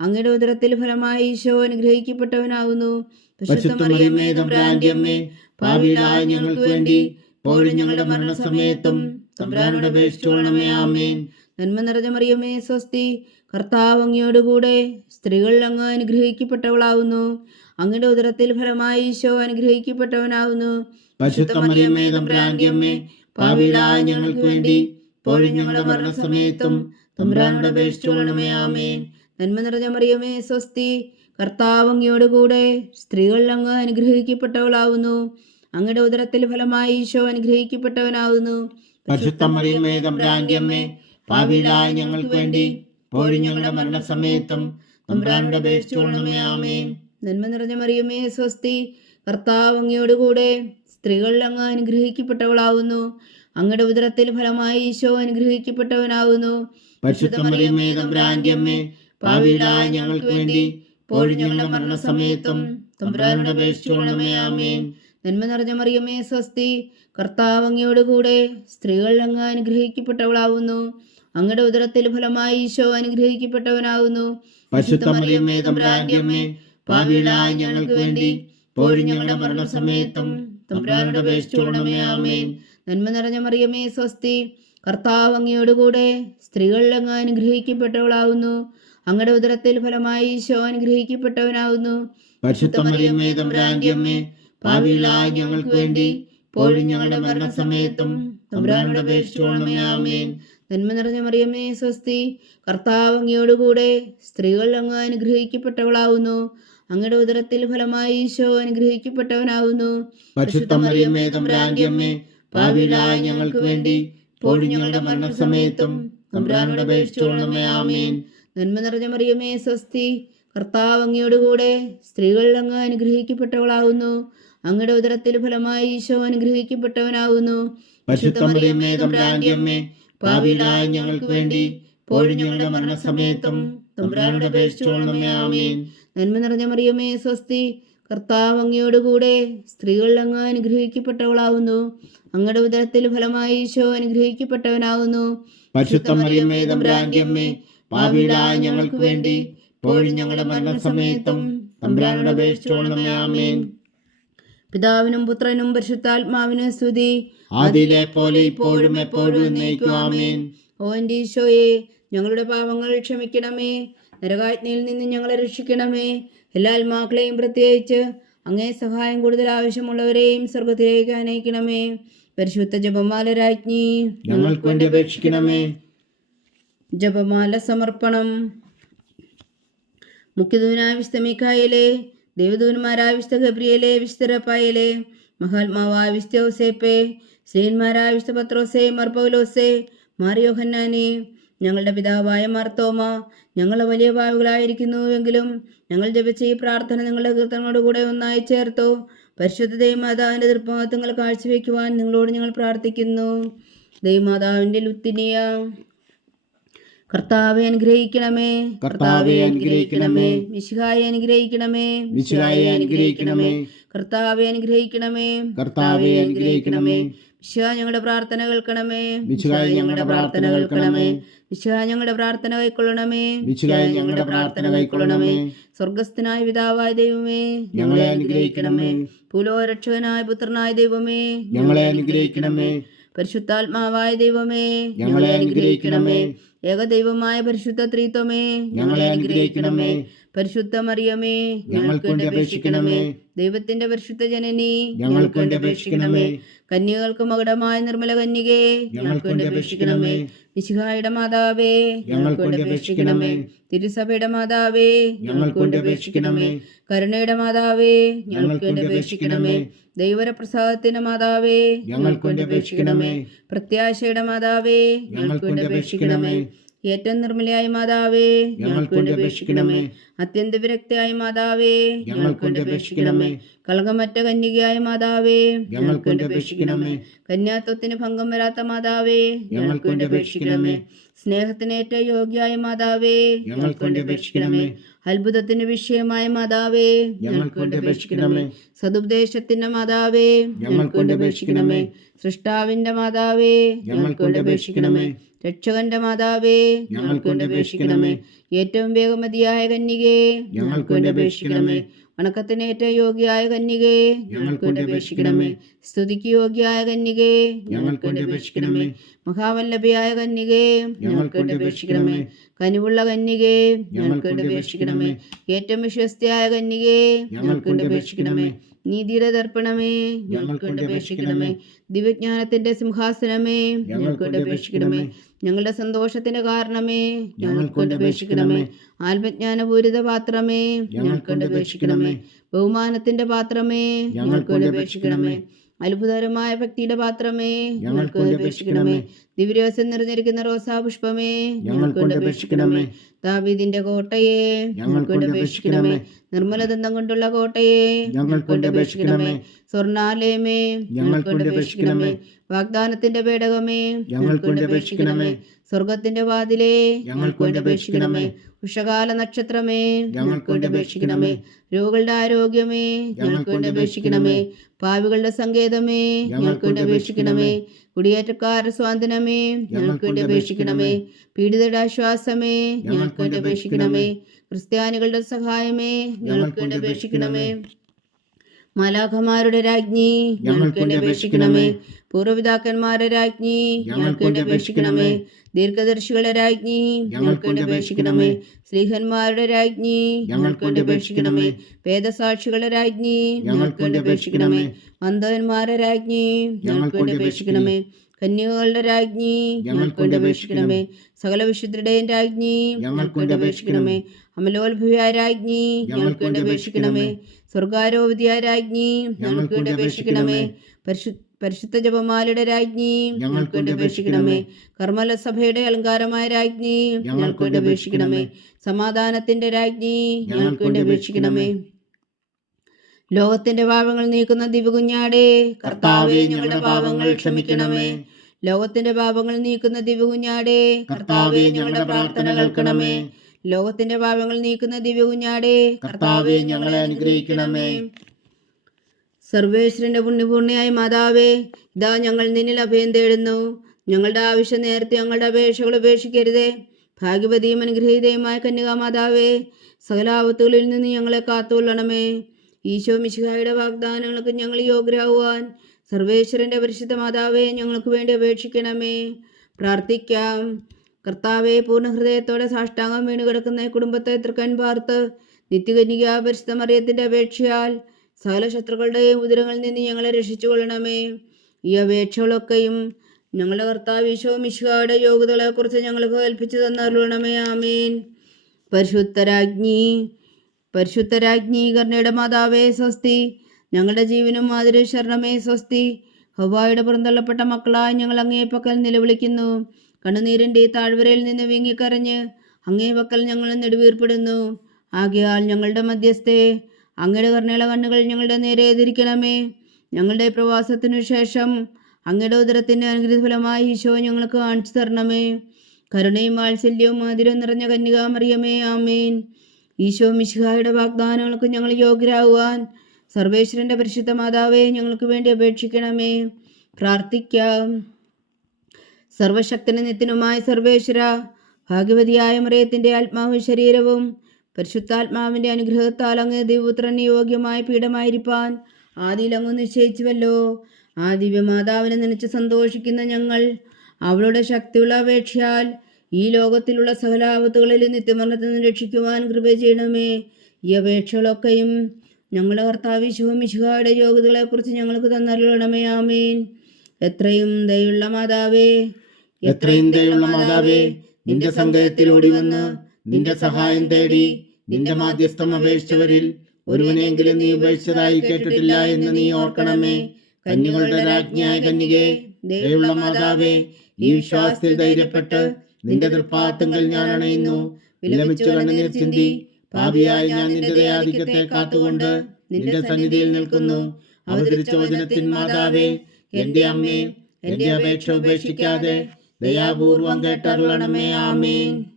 അങ്ങയുടെ ഉദരത്തിൽ ഫലമായി ഈശോ അനുഗ്രഹിക്കപ്പെട്ടവനാവുന്നു. പരിശുദ്ധ മറിയമേ തമ്പുരാന്റെ അമ്മേ, പാപികളായ ഞങ്ങൾക്ക് വേണ്ടി ഇപ്പോഴും ഞങ്ങളുടെ മരണസമയത്തും തമ്പുരാനോട് അപേക്ഷിച്ചുകൊള്ളണമേ. ആമേൻ. നന്മ നിറഞ്ഞ മറിയമേ സ്വസ്തി, കർത്താവ് അങ്ങയോടുകൂടെ സ്ത്രീകൾ അങ്ങ് അനുഗ്രഹിക്കപ്പെട്ടവളാവുന്നു. അങ്ങയുടെ ഉദരത്തിൽ ഫലമായി ഈശോ അനുഗ്രഹിക്കപ്പെട്ടവനാവുന്നു. പരിശുദ്ധ മറിയമേ തമ്പുരാന്റെ അമ്മേ, പാപികളായ ഞങ്ങൾക്ക് വേണ്ടി ഇപ്പോഴും ഞങ്ങളുടെ മരണസമയത്തും തമ്പുരാനോട് അപേക്ഷിച്ചുകൊള്ളണമേ. ആമേൻ. നന്മ നിറഞ്ഞ മറിയമേ സ്വസ്തി, കർത്താവ് അങ്ങയോടുകൂടെ സ്ത്രീകൾ അങ്ങ് അനുഗ്രഹിക്കപ്പെട്ടവളാവുന്നു. അങ്ങയുടെ ഉദരത്തിൽ ഫലമായി ഈശോ അനുഗ്രഹിക്കപ്പെട്ടവനാവുന്നു. പരിശുദ്ധ മറിയമേ തമ്പുരാന്റെ അമ്മേ, പാപികളായ ഞങ്ങൾക്ക് വേണ്ടി ഇപ്പോഴും ഞങ്ങളുടെ മരണസമയത്തും തമ്പുരാനോട് അപേക്ഷിച്ചുകൊള്ളണമേ. ആമേൻ. നന്മ നിറഞ്ഞ മറിയമേ സ്വസ്തി, കർത്താവ് അങ്ങയോടുകൂടെ സ്ത്രീകൾ അങ്ങ് അനുഗ്രഹിക്കപ്പെട്ടവളാവുന്നു. അങ്ങയുടെ ഉദരത്തിൽ ഫലമായി ഈശോ അനുഗ്രഹിക്കപ്പെട്ടവനാവുന്നു. പരിശുദ്ധ മറിയമേ തമ്പുരാന്റെ അമ്മേ, പാപികളായ ഞങ്ങൾക്ക് വേണ്ടി ഇപ്പോഴും ഞങ്ങളുടെ മരണസമയത്തും തമ്പുരാനോട് അപേക്ഷിച്ചുകൊള്ളണമേ. ആമേൻ. നന്മ നിറഞ്ഞ മറിയമേ സ്വസ്തി, കർത്താവ് അങ്ങയോടുകൂടെ സ്ത്രീകൾ അങ്ങ് അനുഗ്രഹിക്കപ്പെട്ടവളാവുന്നു. അങ്ങയുടെ ഉദരത്തിൽ ഫലമായി ഈശോ അനുഗ്രഹിക്കപ്പെട്ടവനാവുന്നു. പരിശുദ്ധ മറിയമേ തമ്പുരാന്റെ അമ്മേ, പാപികളായ ഞങ്ങൾക്ക് വേണ്ടി ഇപ്പോഴും ഞങ്ങളുടെ മരണസമയത്തും തമ്പുരാനോട് അപേക്ഷിച്ചുകൊള്ളണമേ. ആമേൻ. നന്മ നിറഞ്ഞ മറിയമേ സ്വസ്തി, കർത്താവ് അങ്ങയോടുകൂടെ സ്ത്രീകൾ അങ്ങ് അനുഗ്രഹിക്കപ്പെട്ടവളാവുന്നു. അങ്ങയുടെ ഉദരത്തിൽ ഫലമായി ഈശോ അനുഗ്രഹിക്കപ്പെട്ടവനാവുന്നു. പരിശുദ്ധ മറിയമേ തമ്പുരാന്റെ അമ്മേ, പാപികളായ ഞങ്ങൾക്ക് വേണ്ടി ഇപ്പോഴും ഞങ്ങളുടെ മരണസമയത്തും തമ്പുരാനോട് അപേക്ഷിച്ചുകൊള്ളണമേ. ആമേൻ. നന്മ നിറഞ്ഞ മറിയമേ സ്വസ്തി, കർത്താവ് അങ്ങയോടുകൂടെ സ്ത്രീകൾ അങ്ങ് അനുഗ്രഹിക്കപ്പെട്ടവളാവുന്നു. അങ്ങയുടെ ഉദരത്തിൽ ഫലമായി ഈശോ അനുഗ്രഹിക്കപ്പെട്ടവനാവുന്നു. പരിശുദ്ധ മറിയമേ തമ്പുരാന്റെ അമ്മേ, പാപികളായ ഞങ്ങൾക്ക് വേണ്ടി ഇപ്പോഴും ഞങ്ങളുടെ മരണസമയത്തും തമ്പുരാനോട് അപേക്ഷിച്ചുകൊള്ളണമേ. ആമേൻ. നന്മ നിറഞ്ഞ മറിയമേ സ്വസ്തി, കർത്താവ് അങ്ങയോടുകൂടെ സ്ത്രീകൾ അങ്ങ് അനുഗ്രഹിക്കപ്പെട്ടവളാവുന്നു. അങ്ങയുടെ ഉദരത്തിൽ ഫലമായി ഈശോ അനുഗ്രഹിക്കപ്പെട്ടവനാവുന്നു. പരിശുദ്ധ മറിയമേ തമ്പുരാന്റെ അമ്മേ, പാപികളായ ഞങ്ങൾക്ക് വേണ്ടി ഇപ്പോഴും ഞങ്ങളുടെ മരണസമയത്തും തമ്പുരാനോട് അപേക്ഷിച്ചുകൊള്ളണമേ. ആമേൻ. നന്മ നിറഞ്ഞ മറിയമേ സ്വസ്തി, കർത്താവ് അങ്ങയോടുകൂടെ സ്ത്രീകൾ അങ്ങ് അനുഗ്രഹിക്കപ്പെട്ടവളാവുന്നു. അങ്ങയുടെ ഉദരത്തിൽ ഫലമായി ഈശോ അനുഗ്രഹിക്കപ്പെട്ടവനാവുന്നു. പരിശുദ്ധ മറിയമേ തമ്പുരാന്റെ അമ്മേ, പാപികളായ ഞങ്ങൾക്ക് വേണ്ടി ഇപ്പോഴും ഞങ്ങളുടെ മരണസമയത്തും തമ്പുരാനോട് അപേക്ഷിച്ചുകൊള്ളണമേ. ആമേൻ. പിതാവിനും പുത്രനും പരിശുദ്ധാത്മാവിനും സ്തുതി, ആദിയിലെ പോലെ ഇപ്പോഴും എപ്പോഴും എന്നേക്കും. ആമേൻ. ഓ എൻ്റെ ഈശോയെ, ഞങ്ങളുടെ പാപങ്ങൾ ക്ഷമിക്കണമേ. നരകാജ്ഞയിൽ നിന്ന് ഞങ്ങളെ രക്ഷിക്കണമേ. എല്ലാ ആത്മാക്കളെയും പ്രത്യേകിച്ച് അങ്ങേ സഹായം കൂടുതൽ ആവശ്യമുള്ളവരെയും സ്വർഗത്തിലേക്ക് അനയിക്കണമേ. പരിശുദ്ധ ജപമാല രാജ്ഞി, ഞങ്ങൾക്ക് വേണ്ടി അപേക്ഷിക്കണമേ. ജപമാല സമർപ്പണം. മുഖ്യദൂതനായ വിശുദ്ധ മീഖായേലേ, ദേവദൂതന്മാരായ വിശുദ്ധ ഗബ്രിയേലേ, വിശുദ്ധ റഫായേലേ, മഹാത്മാവായ വിശുദ്ധ യോസേപ്പേ, ശ്രീന്മാരായ വിശുദ്ധ പത്രോസേ, മാർ പൗലോസേ, മാർ യോഹന്നാനേ, ഞങ്ങളുടെ പിതാവായ മാർത്തോമ, ഞങ്ങൾ വലിയ പാപികളായിരിക്കുന്നുവെങ്കിലും ഞങ്ങൾ ജപിച്ച ഈ പ്രാർത്ഥന നിങ്ങളുടെ കീർത്തനങ്ങളോടുകൂടെ ഒന്നായി ചേർത്തു. പരിശുദ്ധ ദൈവമാതാവിൻ്റെ തൃപ്പാദങ്ങൾ കാഴ്ചവെക്കുവാൻ നിങ്ങളോട് ഞങ്ങൾ പ്രാർത്ഥിക്കുന്നു. ദൈവമാതാവിൻ്റെ ലുത്തിനിയ, കർത്താവെ അനുഗ്രഹിക്കണമേ. കർത്താവെ അനുഗ്രഹിക്കണമേ. മിശിഹായെ അനുഗ്രഹിക്കണമേ. മിശിഹായെ അനുഗ്രഹിക്കണമേ. കർത്താവെ അനുഗ്രഹിക്കണമേ. കർത്താവെ അനുഗ്രഹിക്കണമേ. മിശിഹാ ഞങ്ങളുടെ പ്രാർത്ഥന കേൾക്കണമേ. മിശിഹായെ ഞങ്ങളുടെ പ്രാർത്ഥന കേൾക്കണമേ. മിശിഹാ ഞങ്ങളുടെ പ്രാർത്ഥന കൈക്കൊള്ളണമേ. മിശിഹായെ ഞങ്ങളുടെ പ്രാർത്ഥന കൈക്കൊള്ളണമേ. സ്വർഗസ്ഥനായ പിതാവായ ദൈവമേ, ഞങ്ങളെ അനുഗ്രഹിക്കണമേ. ഭൂലോകരക്ഷകനായ പുത്രനായ ദൈവമേ, ഞങ്ങളെ അനുഗ്രഹിക്കണമേ. പരിശുദ്ധാത്മാവായ ദൈവമേ, ഞങ്ങളെ അനുഗ്രഹിക്കണമേ. ഏകദൈവമായ പരിശുദ്ധ ത്രിത്വമേ, ഞങ്ങളെ അനുഗ്രഹിക്കണമേ. പരിശുദ്ധ മറിയമേ, ഞങ്ങൾക്ക് വേണ്ടി അപേക്ഷിക്കണമേ. ദൈവത്തിന്റെ പരിശുദ്ധ ജനനി, ഞങ്ങൾക്ക് വേണ്ടി അപേക്ഷിക്കണമേ. കന്യകൾക്ക് മകുടമായ നിർമ്മല കന്യകേ, ഞങ്ങൾക്ക് വേണ്ടി അപേക്ഷിക്കണമേ. മിശിഹായുടെ മാതാവേ, ഞങ്ങൾക്ക് വേണ്ടി അപേക്ഷിക്കണമേ. തിരുസഭയുടെ മാതാവേ, ഞങ്ങൾക്ക് വേണ്ടി അപേക്ഷിക്കണമേ. കരുണയുടെ മാതാവേ, ഞങ്ങൾക്ക് വേണ്ടി അപേക്ഷിക്കണമേ. ദൈവപ്രസാദത്തിന്റെ മാതാവേ, ഞങ്ങൾക്ക് വേണ്ടി അപേക്ഷിക്കണമേ. പ്രത്യാശയുടെ മാതാവേ, ഞങ്ങൾക്ക് വേണ്ടി അപേക്ഷിക്കണമേ. ഏറ്റവും നിർമ്മലയായ മാതാവേ, ഞങ്ങൾക്ക് വേണ്ടി അപേക്ഷിക്കണമേ. അത്യന്ത വിരക്തയായ മാതാവേ, ഞങ്ങൾക്ക് വേണ്ടി അപേക്ഷിക്കണമേ. കളങ്കമറ്റ കന്യകയായ മാതാവേ, ഞങ്ങൾക്ക് വേണ്ടി അപേക്ഷിക്കണമേ. കന്യാത്വത്തിന് ഭംഗം വരാത്ത മാതാവേ, ഞങ്ങൾക്ക് വേണ്ടി അപേക്ഷിക്കണമേ. സ്നേഹത്തിന് ഏറ്റവും യോഗ്യയായ മാതാവേ, ഞങ്ങൾക്ക് വേണ്ടി അപേക്ഷിക്കണമേ. അത്ഭുതത്തിന് വിഷയമായ മാതാവേ, ഞങ്ങൾക്ക് വേണ്ടി അപേക്ഷിക്കണമേ. സതുപദേശത്തിന്റെ മാതാവേ, ഞങ്ങൾക്ക് വേണ്ടി അപേക്ഷിക്കണമേ. സൃഷ്ടാവിന്റെ മാതാവേ, ഞങ്ങൾക്ക് വേണ്ടി അപേക്ഷിക്കണമേ. രക്ഷകന്റെ മാതാവേ, ഞങ്ങൾക്ക് വേണ്ടി അപേക്ഷിക്കണമേ. ഏറ്റവും വേഗമതിയായ കന്യകേ, ഞങ്ങൾക്ക് വേണ്ടി അപേക്ഷിക്കണമേ. വണക്കത്തിന് ഏറ്റവും യോഗ്യയായ കന്യകേ, ഞങ്ങൾക്ക് വേണ്ടി അപേക്ഷിക്കണമേ. സ്തുതിക്ക് യോഗ്യയായ കന്യകേ, ഞങ്ങൾക്ക് വേണ്ടി അപേക്ഷിക്കണമേ. മഹാവല്ലഭയായ കന്യകേ, ഞങ്ങൾക്ക് വേണ്ടി അപേക്ഷിക്കണമേ. കനിവുള്ള കന്യകേ, ഞങ്ങൾക്ക് വേണ്ടി അപേക്ഷിക്കണമേ. ഏറ്റവും വിശ്വസ്തയായ കന്യകേ, ഞങ്ങൾക്ക് വേണ്ടി അപേക്ഷിക്കണമേ. നീതിയുടെ ദർപ്പണമേ, ഞങ്ങൾക്ക് വേണ്ടി അപേക്ഷിക്കണമേ. ദിവ്യജ്ഞാനത്തിന്റെ സിംഹാസനമേ, ഞങ്ങൾക്ക് വേണ്ടി അപേക്ഷിക്കണമേ. ഞങ്ങളുടെ സന്തോഷത്തിന്റെ കാരണമേ, ഞങ്ങൾക്ക് വേണ്ടി അപേക്ഷിക്കണമേ. ആത്മജ്ഞാനപൂരിത പാത്രമേ, ഞങ്ങൾക്ക് വേണ്ടി അപേക്ഷിക്കണമേ. ബഹുമാനത്തിന്റെ പാത്രമേ, ഞങ്ങൾക്ക് വേണ്ടി അപേക്ഷിക്കണമേ. അത്ഭുതകരമായ ഭക്തിയുടെ പാത്രമേ, ഞങ്ങൾക്ക് വേണ്ടി അപേക്ഷിക്കണമേ. ദിവ്യരസം നിറഞ്ഞിരിക്കുന്ന റോസാപുഷ്പമേ, ഞങ്ങൾക്ക് വേണ്ടി അപേക്ഷിക്കണമേ. ദാവീദിന്റെ കോട്ടയെ, ഞങ്ങൾക്ക് വേണ്ടി അപേക്ഷിക്കണമേ. നിർമ്മലദന്തം കൊണ്ടുള്ള കോട്ടയെ, ഞങ്ങൾക്ക് വേണ്ടി അപേക്ഷിക്കണമേ. സ്വർണാലയമേ, ഞങ്ങൾക്ക് വേണ്ടി അപേക്ഷിക്കണമേ. വാഗ്ദാനത്തിന്റെ പേടകമേ, ഞങ്ങൾക്ക് വേണ്ടി അപേക്ഷിക്കണമേ. സ്വർഗത്തിന്റെ വാതിലേ, ഞങ്ങൾക്ക് വേണ്ടി അപേക്ഷിക്കണമേ. ഉഷകാല നക്ഷത്രമേ, ഞങ്ങൾക്ക് വേണ്ടി അപേക്ഷിക്കണമേ. രോഗികളുടെ ആരോഗ്യമേ, ഞങ്ങൾക്ക് വേണ്ടി അപേക്ഷിക്കണമേ. പാവികളുടെ സങ്കേതമേ, ഞങ്ങൾക്ക് വേണ്ടി അപേക്ഷിക്കണമേ. കുടിയേറ്റക്കാരുടെ സ്വാതന്ത്ര്യമേ, ഞങ്ങൾക്ക് വേണ്ടി അപേക്ഷിക്കണമേ. പീഡിതരുടെ ആശ്വാസമേ, ഞങ്ങൾക്ക് വേണ്ടി അപേക്ഷിക്കണമേ. ക്രിസ്ത്യാനികളുടെ സഹായമേ, ഞങ്ങൾക്ക് വേണ്ടി അപേക്ഷിക്കണമേ. മാലാഖമാരുടെ രാജ്ഞി, ഞങ്ങൾക്ക് വേണ്ടി അപേക്ഷിക്കണമേ. പൂർവ്വപിതാക്കന്മാരുടെ രാജ്ഞി, ഞങ്ങൾക്ക് വേണ്ടി അപേക്ഷിക്കണമേ. ദീർഘദർശികളുടെ രാജ്ഞി, ഞങ്ങൾക്ക് വേണ്ടി അപേക്ഷിക്കണമേ. സ്ലീഹന്മാരുടെ രാജ്ഞി, ഞങ്ങൾക്ക് വേണ്ടി അപേക്ഷിക്കണമേ. വേദസാക്ഷികളുടെ രാജ്ഞി, ഞങ്ങൾക്ക് വേണ്ടി അപേക്ഷിക്കണമേ. മന്ദന്മാരുടെ രാജ്ഞി, ഞങ്ങൾക്ക് വേണ്ടി അപേക്ഷിക്കണമേ. കന്യകകളുടെ രാജ്ഞി, ഞങ്ങൾക്ക് വേണ്ടി അപേക്ഷിക്കണമേ. സകല വിശുദ്ധരുടെയും രാജ്ഞി, ഞങ്ങൾക്ക് വേണ്ടി അപേക്ഷിക്കണമേ. അമലോത്ഭവിയായ രാജ്ഞി, ഞങ്ങൾക്ക് വേണ്ടി അപേക്ഷിക്കണമേ. സ്വർഗാരോപതിയായ രാജ്ഞി, ഞങ്ങൾക്ക് വേണ്ടി അപേക്ഷിക്കണമേ. പരിശുദ്ധ ജപമാലയുടെ രാജ്ഞി, ഞങ്ങൾക്ക് വേണ്ടി അപേക്ഷിക്കണമേ. കർമ്മല സഭയുടെ അലങ്കാരമായ രാജ്ഞി, ഞങ്ങൾക്ക് വേണ്ടി അപേക്ഷിക്കണമേ. സമാധാനത്തിന്റെ രാജ്ഞി, ഞങ്ങൾക്ക് വേണ്ടി അപേക്ഷിക്കണമേ. ലോകത്തിന്റെ പാപങ്ങൾ നീക്കുന്ന ദിവ്യകുഞ്ഞാടേ, കർത്താവേ ഞങ്ങളുടെ പാപങ്ങൾ ക്ഷമിക്കണമേ. ലോകത്തിന്റെ പാപങ്ങൾ നീക്കുന്ന ദിവ്യകുഞ്ഞാടേ, കർത്താവേ ഞങ്ങളുടെ പ്രാർത്ഥന കേൾക്കണമേ. ലോകത്തിന്റെ പാപങ്ങൾ നീക്കുന്ന ദിവ്യകുഞ്ഞാടേ, കർത്താവേ ഞങ്ങളെ അനുഗ്രഹിക്കണമേ. സർവേശ്വരന്റെ പുണ്യപൂർണ്ണയായ മാതാവേ, ഇതാ ഞങ്ങൾ നിന്നിൽ അഭയം തേടുന്നു. ഞങ്ങളുടെ ആവശ്യം നേരത്തെ ഞങ്ങളുടെ അപേക്ഷകൾ ഉപേക്ഷിക്കരുതേ. ഭാഗ്യവതിയും അനുഗ്രഹീതയുമായ കന്യകാമാതാവേ, സകലാപത്തുകളിൽ നിന്ന് ഞങ്ങളെ കാത്തുകൊള്ളണമേ. ഈശോ മിശിഹായുടെ വാഗ്ദാനങ്ങൾക്ക് ഞങ്ങൾ യോഗ്യരാകുവാൻ സർവേശ്വരന്റെ പരിശുദ്ധ മാതാവേ, ഞങ്ങൾക്ക് വേണ്ടി അപേക്ഷിക്കണമേ. പ്രാർത്ഥിക്കാം. കർത്താവെ, പൂർണ്ണ ഹൃദയത്തോടെ സാഷ്ടാംഗം വീണ് കിടക്കുന്ന കുടുംബത്തെ തൃക്കൺ പാർത്ത് നിത്യകന്യക പരിശുദ്ധ മറിയത്തിന്റെ അപേക്ഷയാൽ സകല ശത്രുക്കളുടെയും ഉദരങ്ങളിൽ നിന്ന് ഞങ്ങളെ രക്ഷിച്ചു കൊള്ളണമേ. ഈ അപേക്ഷകളൊക്കെയും ഞങ്ങളുടെ കർത്താവ് ഈശോ മിശിഹായുടെ യോഗ്യതകളെക്കുറിച്ച് ഞങ്ങൾക്ക് കൽപ്പിച്ചു തന്നരുളണമേ. ആമേൻ. പരിശുദ്ധരാജ്ഞി കരുണയുടെ മാതാവേ സ്വസ്തി. ഞങ്ങളുടെ ജീവനും മാതിരി ശരണമേ സ്വസ്തി. ഹവ്വായുടെ പുറന്തള്ളപ്പെട്ട മക്കളായി ഞങ്ങൾ അങ്ങേ പക്കൽ നിലവിളിക്കുന്നു. കണ്ണുനീരിൻ്റെ താഴ്വരയിൽ നിന്ന് വീങ്ങിക്കരഞ്ഞ് അങ്ങേ പക്കൽ ഞങ്ങൾ നെടുവീർപ്പെടുന്നു. ആകയാൽ ഞങ്ങളുടെ മധ്യസ്ഥേ, അങ്ങയുടെ കരുണയുള്ള കണ്ണുകൾ ഞങ്ങളുടെ നേരെ തിരിക്കണമേ. ഞങ്ങളുടെ പ്രവാസത്തിനു ശേഷം അങ്ങയുടെ ഉദരത്തിൻ്റെ അനുഗ്രഹഫലമായി ഈശോ ഞങ്ങൾക്ക് കാണിച്ചു തരണമേ. കരുണയും വാത്സല്യവും മധുരവും നിറഞ്ഞ കന്യകാമറിയമേ, ആമേൻ. ഈശോ മിശിഹായുടെ വാഗ്ദാനങ്ങൾക്ക് ഞങ്ങൾ യോഗ്യരാകുവാൻ സർവേശ്വരന്റെ പരിശുദ്ധ മാതാവേ, ഞങ്ങൾക്ക് വേണ്ടി അപേക്ഷിക്കണമേ. പ്രാർത്ഥിക്കാം. സർവശക്തനും നിത്യനുമായ സർവേശ്വര, ഭാഗ്യവതിയായ മറിയത്തിന്റെ ആത്മാവും ശരീരവും പരിശുദ്ധാത്മാവിന്റെ അനുഗ്രഹത്താൽ അങ്ങ് ദിവ്യപുത്രന് യോഗ്യമായ പീഠമായിരിക്കാൻ ആദിയിൽ അങ്ങ് നിശ്ചയിച്ചുവല്ലോ. ആ ദിവ്യമാതാവിനെ നനച്ച് സന്തോഷിക്കുന്ന ഞങ്ങൾ അവളുടെ ശക്തിയുള്ള അപേക്ഷയാൽ ഈ ലോകത്തിലുള്ള സകലാപത്തുകളിൽ നിത്യമരണത്തിൽ നിന്ന് രക്ഷിക്കുവാൻ കൃപ ചെയ്യണമേ. ഈ അപേക്ഷകളൊക്കെയും ഞങ്ങളുടെ കർത്താവ് ഈശോ മിശിഹായുടെ യോഗ്യതകളെക്കുറിച്ച് ഞങ്ങൾക്ക് തന്നരുളണമേ. ആമേൻ. എത്രയും ദയുള്ള മാതാവേ, നിന്റെ സങ്കേതത്തിലോടി വന്ന് നിന്റെ സഹായം തേടി നിന്റെ മാധ്യസ്ഥം അപേക്ഷിച്ചവരിൽ ഒരുവനെങ്കിലും നീ ഉപേക്ഷിച്ചതായി കേട്ടിട്ടില്ല എന്ന് നീ ഓർക്കണമേ. കന്യകളുടെ രാജ്ഞിയായ കന്യകേ, ദയുള്ള മാതാവേ, ഈ വിശ്വാസത്തിൽ ധൈര്യപ്പെട്ട് നിന്റെ തൃപ്പാദങ്ങൾ ഞാൻ അണയുന്നു. വിലപിച്ചു കണ്ണുനീർ ചിന്തി പാപിയായി ഞാൻ നിന്റെ ദയാധിക്യത്തെ കാത്തുകൊണ്ട് നിന്റെ സന്നിധിയിൽ നിൽക്കുന്നു. അവതരിച്ച വചനത്തിൻ മാതാവേ, എന്റെ അമ്മേ, എന്റെ അപേക്ഷ ഉപേക്ഷിക്കാതെ ദയാപൂർവം കേട്ടരുളണമേ. ആമേൻ.